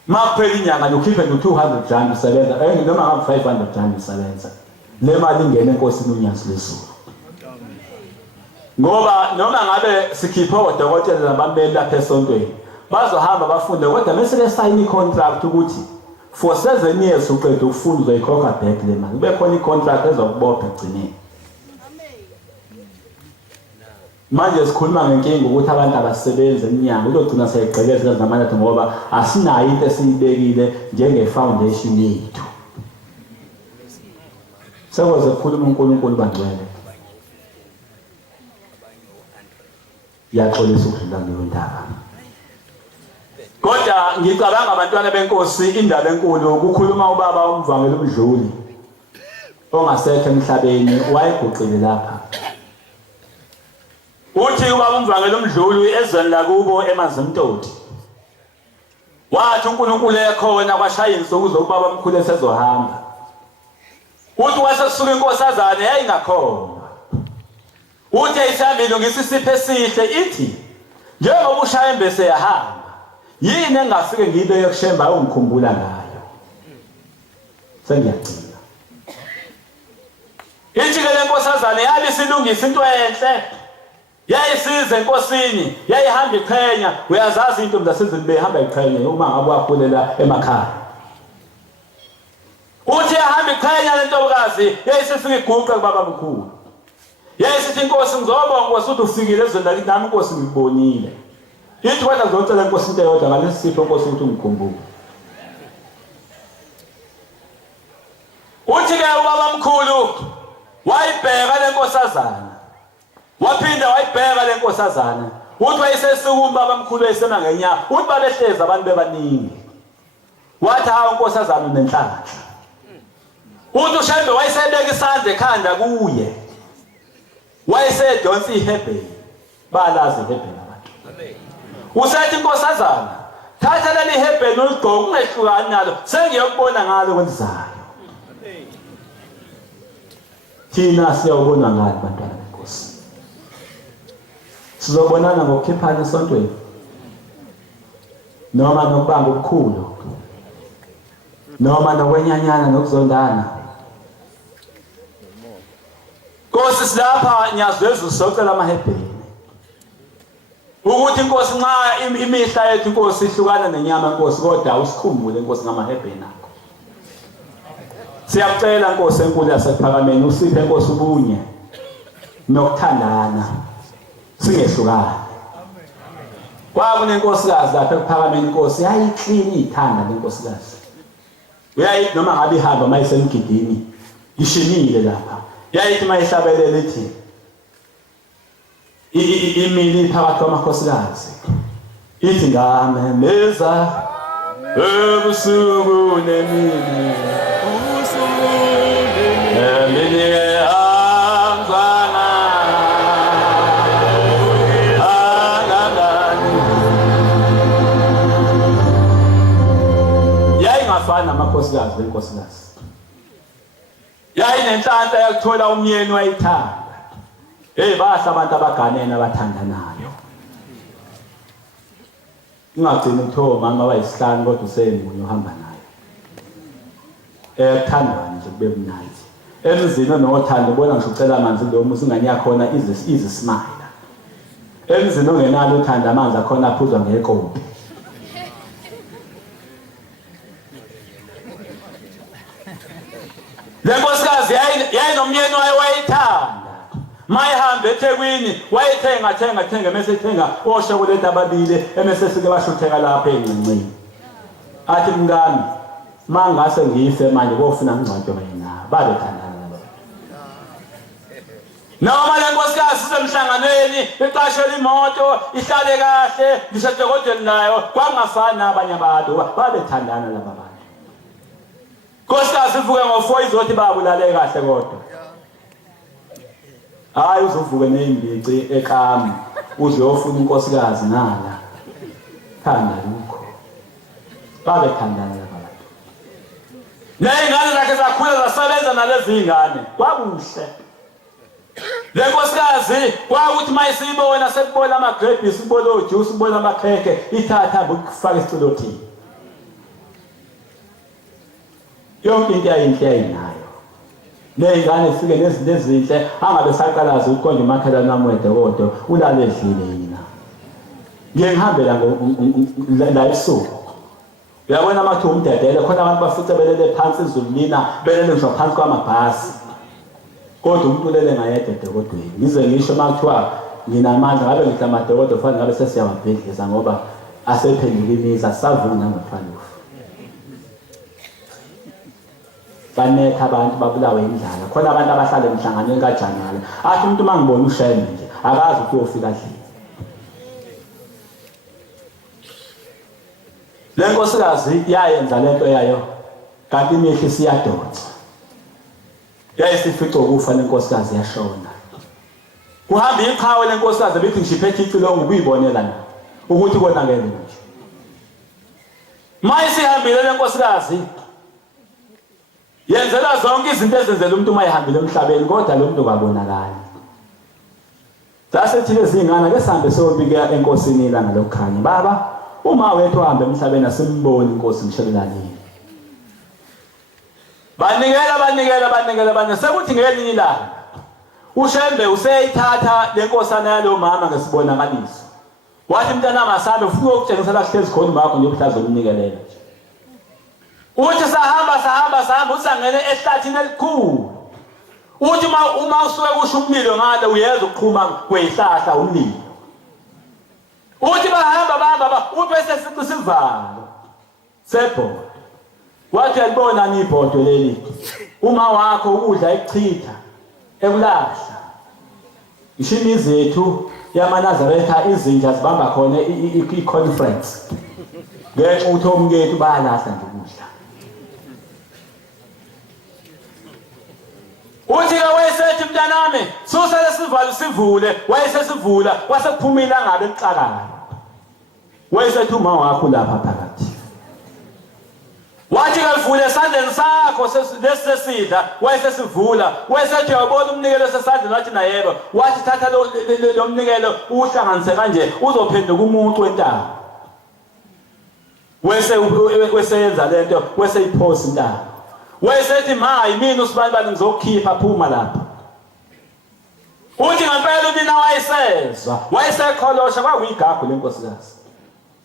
Makuphela inyanga ukhiphe no-200 usebenza noma ngabe 500 usebenza. Le mali ingene enkosini uNyazizwe. Ngoba noma ngabe sikhipha odokotela nabameli lapha esontweni bazohamba bafunde kodwa mase besayina i-contract ukuthi for 7 years uqeda ukufunda uzoyikhokha back le mali. Kube khona i-contract ezokubopha egcineni. Manje sikhuluma ngenkinga ukuthi abantu abasebenza eminyanga uzogcina seyigqekeza zamanje ngoba asinayo into esiyibekile njenge-foundation yethu. Sekwazi ukukhuluma uNkulunkulu bangcwele. Yaxolisa ukudlula leyo ndaba. Kodwa ngicabanga abantwana benkosi indaba enkulu ukukhuluma ubaba uMvangeli uMdluli ongasekho emhlabeni wayeguqile lapha. Uthi ubaba uMvangeli uMdluli ezweni lakubo eMazimtoti. Wathi uNkulunkulu ekhona kwashaya insuku zokubaba omkhulu esezohamba. Uthi wasesuka inkosazana yayingakhona. Uthi ayisambile ngisisiphe sihle ithi njengoba uShembe seyahamba yini engafike ngibeke kuShembe ayongikhumbula ngayo. Sengiyacina. Ithi ke lenkosazana yabe silungisa into enhle. Yayisiza enkosini, yayihamba iqhenya, uyazazi into zasezweni behamba iqhenya uma ngabe wakhulela emakhaya. Uthi yahamba iqhenya lentokazi, yayisifika iguqa kubaba mkhulu. Yayisithi inkosi ngizobonga ukuthi ufikile ezweni lakithi nami inkosi ngibonile. Ithi kodwa ngizocela inkosi into eyodwa ngalesi sipho inkosi ukuthi ungikhumbule. Uthi ke ubaba mkhulu wayibheka lenkosazana. Waphinda wayibheka lenkosazana. Uthi wayesesuka ubaba mkhulu esema ngenyama. Uthi babehleza abantu bebaningi. Wathi hawo inkosazana nenhlanhla. Uthi uShembe wayesebeka isandla ekhanda kuye. Wayesedonsa iHebheni. Balazi iHebheni abantu. Amen. Usethi inkosazana, thatha leli iHebheni uligqoke ungehlukani nalo. Sengiyokubona ngalo kwenzayo. Amen. Thina siyawubona ngalo bantwana benkosi. Sizobonana ngokukhiphana esontweni. Noma nokubanga ukukhulu. Noma nokwenyanyana nokuzondana. Nkosi silapha Nyazizwe socela amaHebheni. Ukuthi inkosi nxa imihla yethu inkosi ihlukana nenyama inkosi kodwa usikhumbule inkosi ngamaHebheni akho. Siyakucela inkosi enkulu yasephakameni usiphe inkosi ubunye nokuthandana. Singehlukana. Kwakunenkosikazi lapha ekuphakameni inkosi yayiklini ithanda lenkosikazi. Uyayithi noma ngabe ihamba mayisemgidini ngishinile lapha yayithi mayihlabelele ithi imili phakathi kwamakhosikazi ithi ngamemeza ebusuku nemini emini angana yayingafani namakhosikazi benkosikazi yayinenhlanhla yakuthola umyeni wayithanda bahle abantu abaganene abathandanayo ungagcini kuthiwa mama wayisihlanu kodwa usemunye uhamba naye kuthandana nje kube mnandi emzini onothando ubona ngisho ucela amanzi lo muzi ingane yakhona izisimila emzini ongenalo uthanda amanzi akhona aphuzwa ngeqoqo le nkosikazi yayinomyeni wayithanda mayihamba eThekwini wayithenga mase ethenga oshokoleti ababili emese sike bashutheka lapha eNcincini athi mngani mangase ngife manje kofuna ngcwatshe mina babethandana nabo noma le nkosikazi sisemhlanganweni iqashela imoto ihlale kahle ngisedokodweni nayo kwangafani nabanye abantu babethandana laba bantu nkosikazi ivuke ngo4 izothi babulale kahle kodwa hayi uzovuke nezimbici ekami uzofuna unkosikazi nala thanda lukho babethandana laba bantu nezingane zakhe zakhula zasebenza nalezi zingane kwakuhle le nkosikazi kwakuthi mayisibona sekubona amagrebhisi ubona ojuice ubona amakheke ithatha ukufaka esicolotini yonke into yayinayo nezingane zifike nezinto ezinhle angabe saqalaza ukuqonda umakhelwane namwede kodwa ulale edlile yina ngihambela la esuku uyabona amathu umdedele khona abantu bafice belele phansi izulina belele ngisho phansi kwamabhasi kodwa umuntu lele ngayedwa edokodweni ngize ngisho makuthiwa nginamandla ngabe ngidla amadokodo fanele ngabe sesiyababhedliza ngoba asephenduka imiza savuna ngaphakathi banetha abantu babulawe indlala khona abantu abahlala emhlanganweni kaJanala athi umuntu mangibona ushayela nje akazi ukuyofika endlini le nkosikazi yayenza lento yayo kanti imihla siyadonsa yayisifica ukufa le nkosikazi yashona kuhamba iqhawe le nkosikazi bethi ngishiphethe icilongo ukuyibonela na ukuthi konakele nje mayisihambile le nkosikazi yenzela zonke izinto ezenzela umuntu mayihambile emhlabeni kodwa lo muntu kabonakali sasethi lezingane ake sihambe siyobika enkosini ilanga lokukhanya baba uma wethu hamba emhlabeni asimboni inkosi ngishelelani banikela sekuthi ngelinye ilanga uShembe useyithatha le nkosana yalo mama ngesibonakaliso wathi mntana masambe ufuna ukutshengisa la sihlezi khona umakho ngiyohlaza umnikelela uthi sahamba usangene ehlathini elikhulu uthi uma usuke kusho umlilo ngale uyeza ukuqhuma kweyihlahla umlilo uthi bahamba ubese siqi sivalo sebhodo wathi yalibona nibhodo leli uma wakho ukudla ekuchitha ekulahla ishini zethu yamaNazaretha izinja zibamba khona i-conference ngenxa ukuthi omkethu bayalahla nje ukudla uthi ke wayesethi mntanami susa lesivalo sivule wayesesivula wasekuphumila ngabe ekuxakala wayesethi uma wakho lapha phakathi wathi kalivule esandleni sakho lesesida wayesesivula wayesethi uyabona umnikelo sesandleni wathi nayebo wathi thatha lo mnikelo uhlanganise kanje uzophenduka umuntu wentaba weseyenza lento weseyiphosa intaba wayesethi mayi mina usibani ngizokukhipha phuma lapha uthi ngempela unina wayesezwa wayesekholosha kwakuyigagu lenkosikazi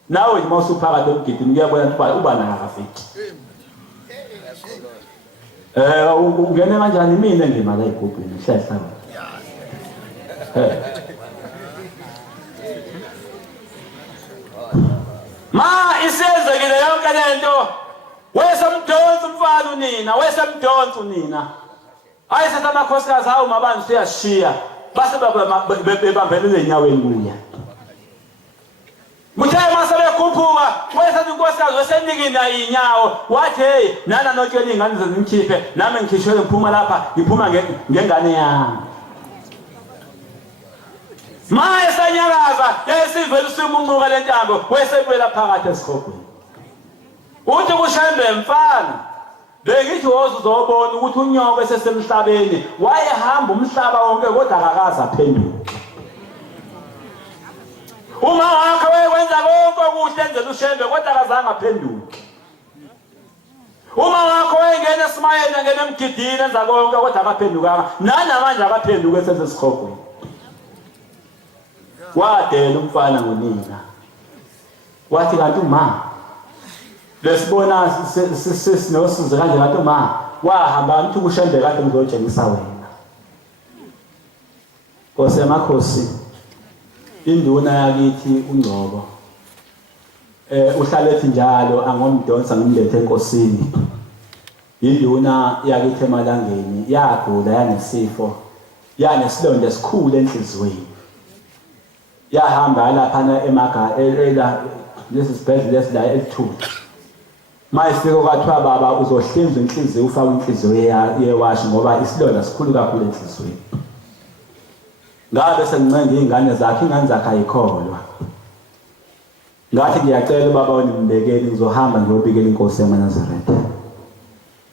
nawe nje mawusuphakathi emgidini kuyabona ukuthi uba nakafiki ungene kanjani mina ngimala igubhini hlehla ma isenzekile yonke lento wesemdonsa umfana unina wesemdonsa unina ayisatha amakhosikazi hawu mabani siyashiya base bebambelele enyaweni kuya muthe mase bekhuphuka wayethatha inkosikazi wesenikina inyawo wathi hey nana notshela ingane zezimkhiphe nami ngikhishwele ngiphuma lapha ngiphuma ngengane yami maye sanyakaza yesivela usimuncuka lentambo wesebuyela phakathi esikhogweni uthi kushembe mfana bengithi wozuzobona ukuthi unyoko esesemhlabeni wayehamba umhlaba wonke kodwa akakaze aphenduke uma wakhe wenza konke okuhle enzela ushembe kodwa akazange aphenduke uma wakhe wengena esimayeni ngene emgidini enza konke kodwa akaphendukanga nanamanje akaphenduke esesesikhogweni wadela umfana ngonina wathi kanti uma lesibona sisinosize kanje kanti uma wahamba ngithi kushembe kade ngizotshengisa wena Nkosi yamakhosi induna yakithi uNgcobo uhlala ethi njalo angomdonsa ngimlethe enkosini induna yakithi emalangeni yagula yanesifo yanesilonda esikhulu enhlizweni yahamba lapha emaga lesi sibhedlela lesila elithuthi mayifika kwathiwa baba uzohlinzwa inhliziyo ufaka inhliziyo yewashi ngoba isilonda sikhulu kakhulu enhlizweni ngabe sengincenga izingane zakhe ayikholwa ngathi ngiyacela baba unimbekeni ngizohamba ngiyobikela inkosi yaManazaretha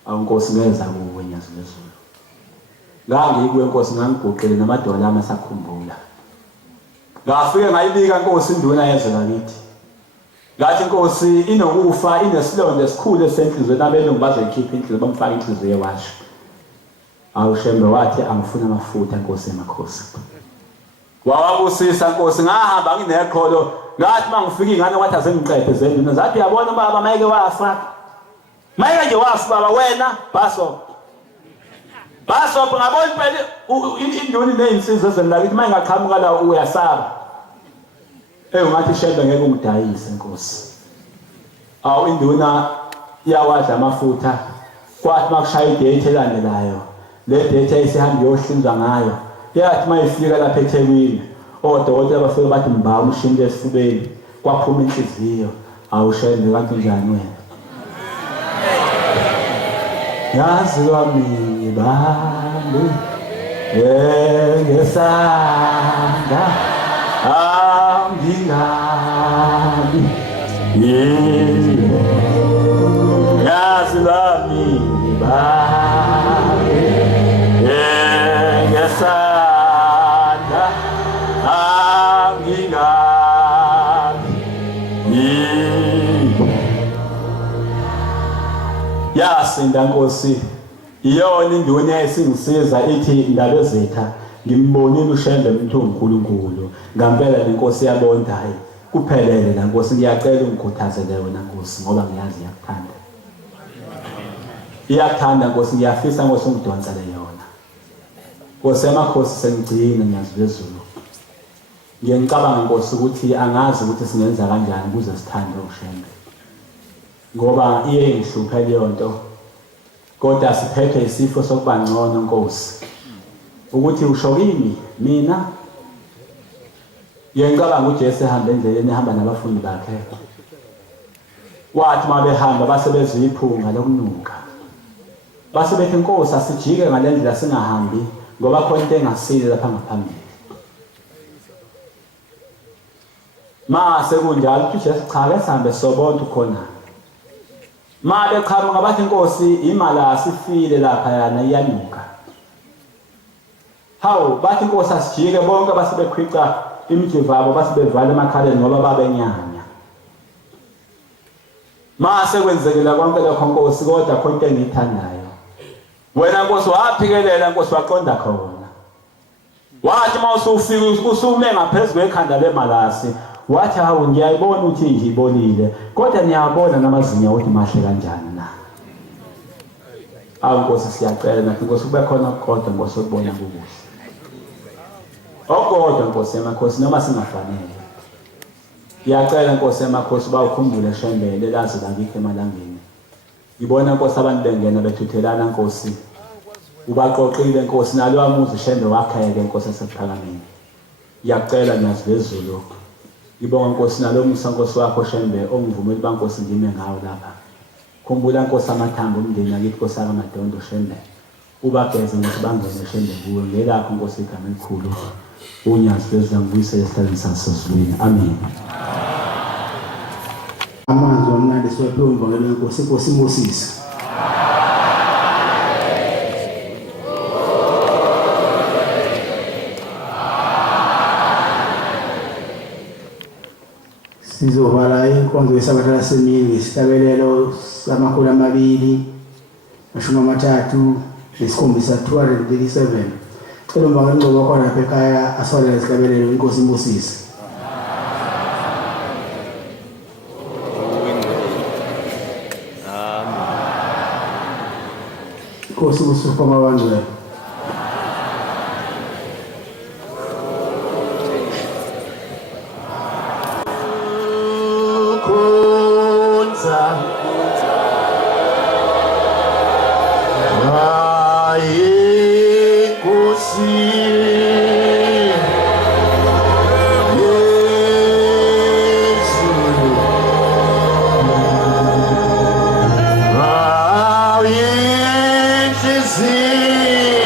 awunkosi ngeza kuwe nyazi lezulu ngangikuwe inkosi ngangiguqele namadolo ami asakhumbula ngafike ngayibika inkosi induna yezwe lakithi ngathi inkosi inokufa inesilonda esikhulu esenhlizweni abelungu bazoyikhipha inhliziyo bamfaka inhliziyo yewashi awushembe wathi angifuna amafutha inkosi yamakhosi wawabusisa inkosi ngahamba ngineqholo ngathi mangifika ingane wathi azengiqephe zenduna zathi uyabona baba mayeke wafa mayeke nje wafa baba wena baso ngabona impela induni nezinsizwe ezelakithi mayengaqhamuka la uyasaba ungathi shembe ngeke ungidayise inkosi awu induna iyawadla amafutha kwathi makushaya idate elandelayo le date ayisihamba yohlinzwa ngayo yathi mayifika lapha eThekwini odokotela bafike bathi mba umshini lesifubeni kwaphuma inhliziyo awushembe kanti njani wena yazi wami bami ngesanda angingabi yazi wami bami ngesanda angingabi yasinda Nkosi iyona induna esingisiza ithi indaba ezetha ngimbonile ushembe umuntu uNkulunkulu ngampela lenkosi yabonda hayi kuphelele la Nkosi ngiyacela ungikhuthazele wena Nkosi ngoba ngiyazi iyakuthanda Nkosi ngiyafisa Nkosi ungidonsele yona Nkosi yamakhosi sengigcina nyazi lezulu ngiyacabanga Nkosi ukuthi angazi ukuthi singenza kanjani ukuze sithande ushembe ngoba iye ngihlupha leyo nto kodwa siphethwe isifo sokuba ngcono Nkosi ukuthi usho kimi mina ngiyacabanga uJesu ehamba endleleni ehamba nabafundi bakhe wathi mabehamba basebezwe iphunga lokunuka base bethi Nkosi asijike ngalendlela singahambi ngoba khona into engasile lapha ngaphambili mase kunjalo uJesu cha ke sihambe sobonke khona mabe qhamuka bathi Nkosi imala asifile lapha yana iyanuka hawu bathi Nkosi asijike bonke basebekhwica imijivabo basebevala emakhaleni ngoba babenyanya mase kwenzekela konke lokho Nkosi kodwa khona into engiyithandayo wena Nkosi waphikelela Nkosi waqonda khona wathi mawusufika usume ngaphezulu ekhanda lemalasi wathi hawu ngiyayibona ukuthi ngiyibonile kodwa niyabona namazinyo ukuthi mahle kanjani na awu Nkosi siyacela nathi Nkosi kube khona kodwa Nkosi ukubona kukuhle okodwa Nkosi yamakhosi noma singafanele ngiyacela Nkosi yamakhosi bawukhumbule shembele lazi lakithi emalangeni ngibona Nkosi abantu bengena bethuthelana Nkosi ubaqoqile Nkosi nalo wamuzi shembe wakhayeke Nkosi esephakameni. Ngiyacela nyazivezulu ngibonga Nkosi nalo musa Nkosi wakho shembe ongivumela baNkosi ngime ngawo lapha. Khumbula Nkosi amathambo umndeni akithi Nkosi akamadondo shembe. Ubageze ukuthi bangene shembe kuwe ngelakho Nkosi igama elikhulu. Unyazivezulu ngibuyisele esihlalweni sasezulwini. Amen. Amazwi amnandi siwaphiwe umvangeli wenkosi inkosi Moses. Sizovala inkonzo yesabatha lasemini ngesihlabelelo samakhulu 237 237. Cela umvangeli ngoba khona lapha ekhaya asole isihlabelelo inkosi Moses. Inkosi uSufa mabandla. See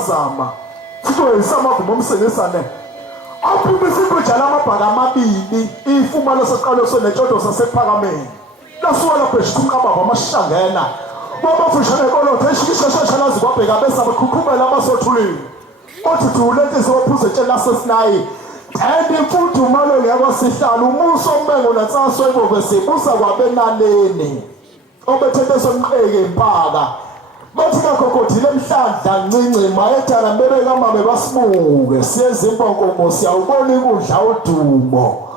Sama sithoyisama kumomsengisane aphumisa ibhujala amabhaka amabili ifumana sesiqalo sonetshodo sasephakameni lasuka lapho eshiqhaqaba amashangena babafushane kolothe eshikishesheshe lazi kwabheka bese abakhukhumela abasothulini othi thulente sophuze etshela sesinayi and imfudumalo yakwasihlalo umuso ombengo nansaso ebove sibusa kwabenaleni obethethe somqheke impaka bathi bakhokothile emhlandla ncinci mayethana bebeka mame basibuke siyezimponkomo siyawubona ikudla udumo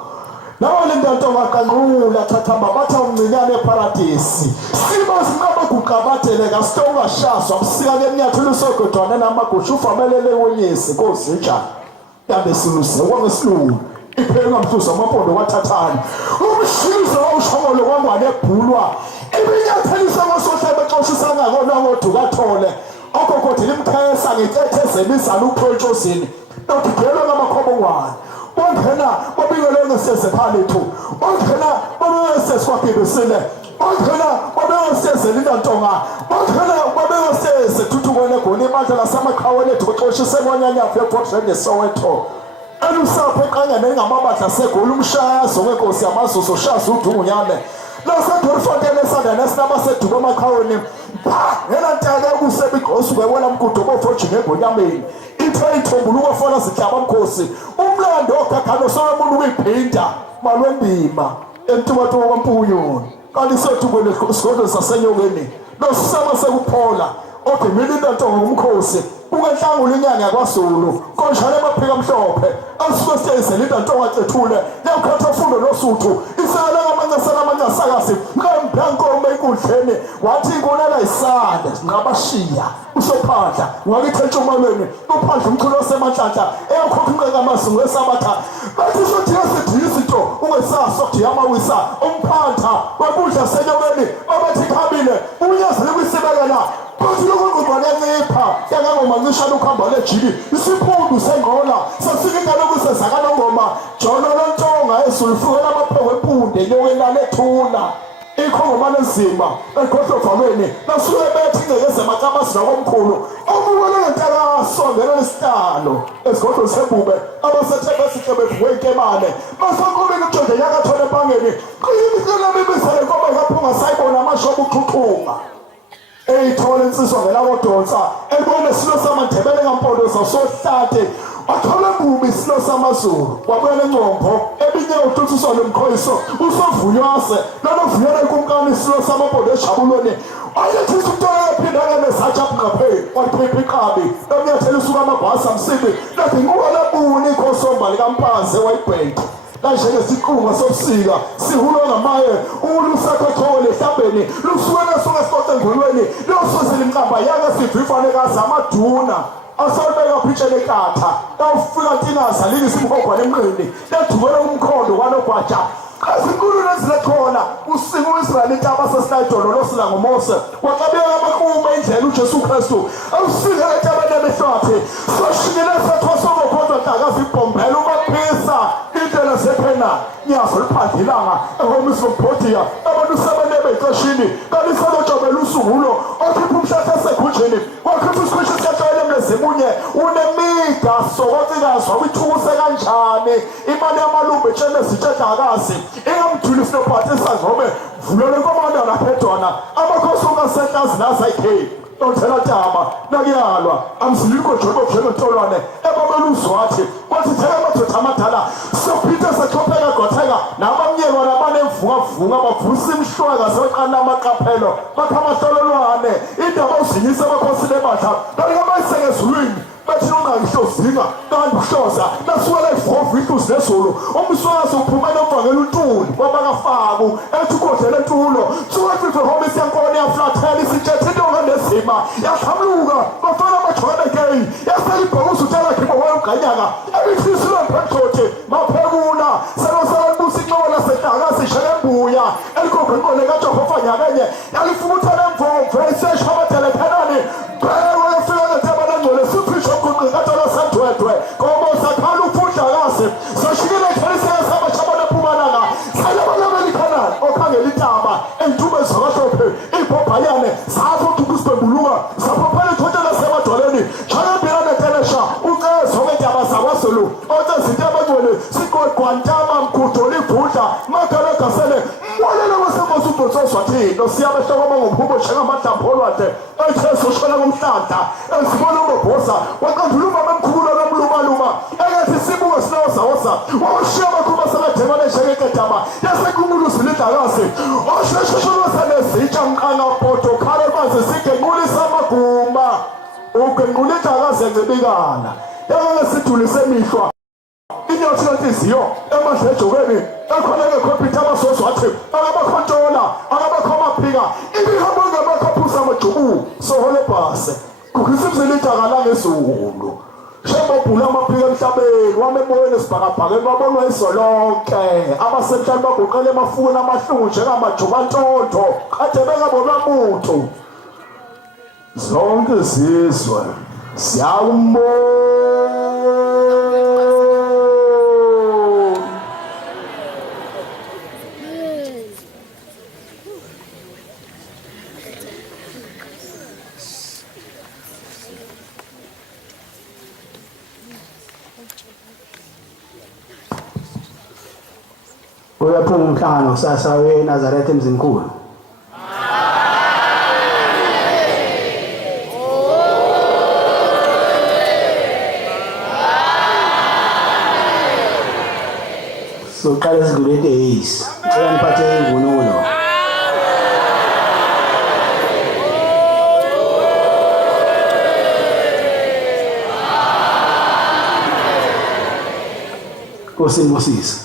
lawo lentanto ngaqanqula thathamba batha umncinyane eparadisi siba sinqaba guqabathele kasitoka shaswa msika keminyathelo usogodwana namagusha ufamelele wonyesi kozitsha yambe siluse kwangesilungu iphenga mhluza amaphondo kwathathana umshizo ushongolo kwangwane ebhulwa ibinyathelisa amasohla bexoshisa ngakona ngodukathole okokothi limkhayesa ngethethezemisa luprotosini nokugela ngamakhobongwane ongena babikele ngesese phalethu ongena babesese kwabibisile ongena babesese linantonga ongena babesese thuthukone gona imandla lasamaqhawe lethu xoshise ngonyanyaphe ePortland Soweto elusapho eqangane ngamabadla segoli umshayazo wenkosi yamazuzo shazi uDungunyane lasedorifantele esandane esinabaseduba emakhaweni ngela ntaka kusebigqosuke wena mkudo bofojini engonyameni ithe ithombuluko fona zihlaba mkhosi umlando ogagano somuntu uyiphinda malwendima emtumatuma kwampuyoni kanti sethubele isigodlo sasenyokeni losisaba sekuphola odimile intonga ngumkhosi ukenhlangula inyanga yakwaZulu konjalo emaphika amhlophe asuke siyayizela intonga cethule yakhetha ufundo losuthu isekela ngamanye asakasi ngembyankomo enkundleni wathi inkonela isande ngabashiya usophadla ngakithi entshumalweni uphandla umkhulo osemanhlanhla eyakhokha inqeka amasungu esabatha bathi sothi esidiyisito ungesaso diyamawisa umphantha webudla senyokeni abathi khabile unyazele kwisibekela bathi lokungqongqwane ncipha yangangoma ncisha ukuhamba lejili isiphundu sengqola sasikika lokusezakala ngoma jono lontonga esulufukela amaphoko empunde enyokeni lalethula ikhongoma lenzima ekhohlokhalweni nasuke bethi ngeke zemacamasi nakomkhulu omukele ngentakaso ngelo lesihlalo esigodlo sebube abasethe besihle bevuke inkemane basankubini ujonge yakathole empangeni qiyimikela bibisele ngoba kaphunga sayibona amashobu uqhuqhunga eyithola insizwa ngelakodonsa ebone silo samandebele ngampoloza sohlate wathola bubi silo samazulu wabuyela encombo ebinye uthuthiswa nomkhoyiso usovuyase nanovuyela kumkani silo samapolo ejabulweni ayethi ukutola yaphindana nesatsha ngapheli waphipha iqhabi nomnyathela usuka amabhasi amsibi lathi nguwa labuni ikhosomba likampaze wayibheke njengesiqunga sobusika sihulo ngamaye ulusakhethole ehlambeni lusukela soke sicoce engolweni losozela inqamba yake sivifanekazi amaduna asabeka phitshele ekatha awufika ntinaza lini simhogwane emqini ledubela umkhondo kwanogwaja izinkulu lezilekhona usimo uIsrael intaba sesinayidono losila ngomose waqabeka amakume indlela uJesu Kristu awusika entabeni emehlathi soshikele sethosobo kodwa ntakazi ibhombela umaphisa indlela zephena nyazo liphandilanga ehomisa ubhodiya abantu sebenebe ixeshini kanti selojobela usungulo okhipha umhlahla segujini wakhipha isikhwishi sikatshayela emlezimunye unemida sokoncikazwa withukuse kanjani imali yamalumbe etshele zitshetakazi ingamthuli sinophathisa ngobe vulele inkomanda laphedwana amakhosi ongasenhlazi nazayikheli onthela tama nakuyalwa amsiliko jobo njengentolwane ebabeluzwathi kwathi thela amadoda amadala sophitha sechopheka gotheka nabamnyelwa nabanemvungavunga bavusa imhlwaka seqana amaqaphelo bakha amahlololwane indaba uzinyisa abakhosini emadla kanti kabayisengezulwini bathi ungayihlozinga kanti uhloza nasuwela ivovu ihluzi nezulu umswazi uphumela umvangela untuli kwabakafaku ethi ukodlela entulo suwethithe home isiyankone yaflathela isitshethe intonga nezima yahlamluka bafana amajwabekei yaselibhokuza utelakhibo wayoganyaka ebithisile mphethothi maphekula seloselabusa incobo lasedakasi shelembuya elikokho inqole kaJehova nyakenye yalifumutha lemvomvo esesha abadelephenani bhewe yafika ngetebana ngcole siphisho kuqingathola sendwedwe ngoba sakhala ufundlakazi soshikile ekheliseka sabashabana ePhumalanga salabalabelikanani okhangela itaba entume zakahlophe ibhobhayane zapho tukusibembuluka zaphophela ithotela semadoleni chayembirane telesha ucezo ngendaba zakwaZulu othi izinto abangcwele siqoqwantama mkhudoli ibhudla magalagasele walele wasenkosi ubhotsozwa thina siyabehlokoba ngomhubo njengamadambholwade etheso shona komhlandla esibona umobhoza waqandula umama emkhulu lomlumaluma engathi sibuke sinozawoza washiya amakhuba sebedebane njengeketama yasekumuluzi lidakazi osheshesholosa nezitsha mqanga poto khale baze sigenqulisa amaguma ugenqula idakazi encibikana yake sidulise emihlwa inyathi lenhliziyo emandla ejokeni ekhoneke khophitha amasoso athi akabakhontola akabakhomapika ibihambo ngabakhaphusa amajubu sohole bhase kukhisiphile idaka langezulu shebobhula amaphika emhlabeni wamemoyeni esibhakabhakeni babonwa izolonke abasemhlani baguqele emafukweni amahlungu njengamajuba ntonto kade bengabonwa muntu zonke izizwe siyawumbona Uyaphuma umhlangano kusasa weNazaretha emzimkhulu. So qala sidlule eTheys. Ngicela niphathe imvunulo. Kosimbusisa.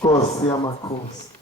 Nkosi yamakhosi.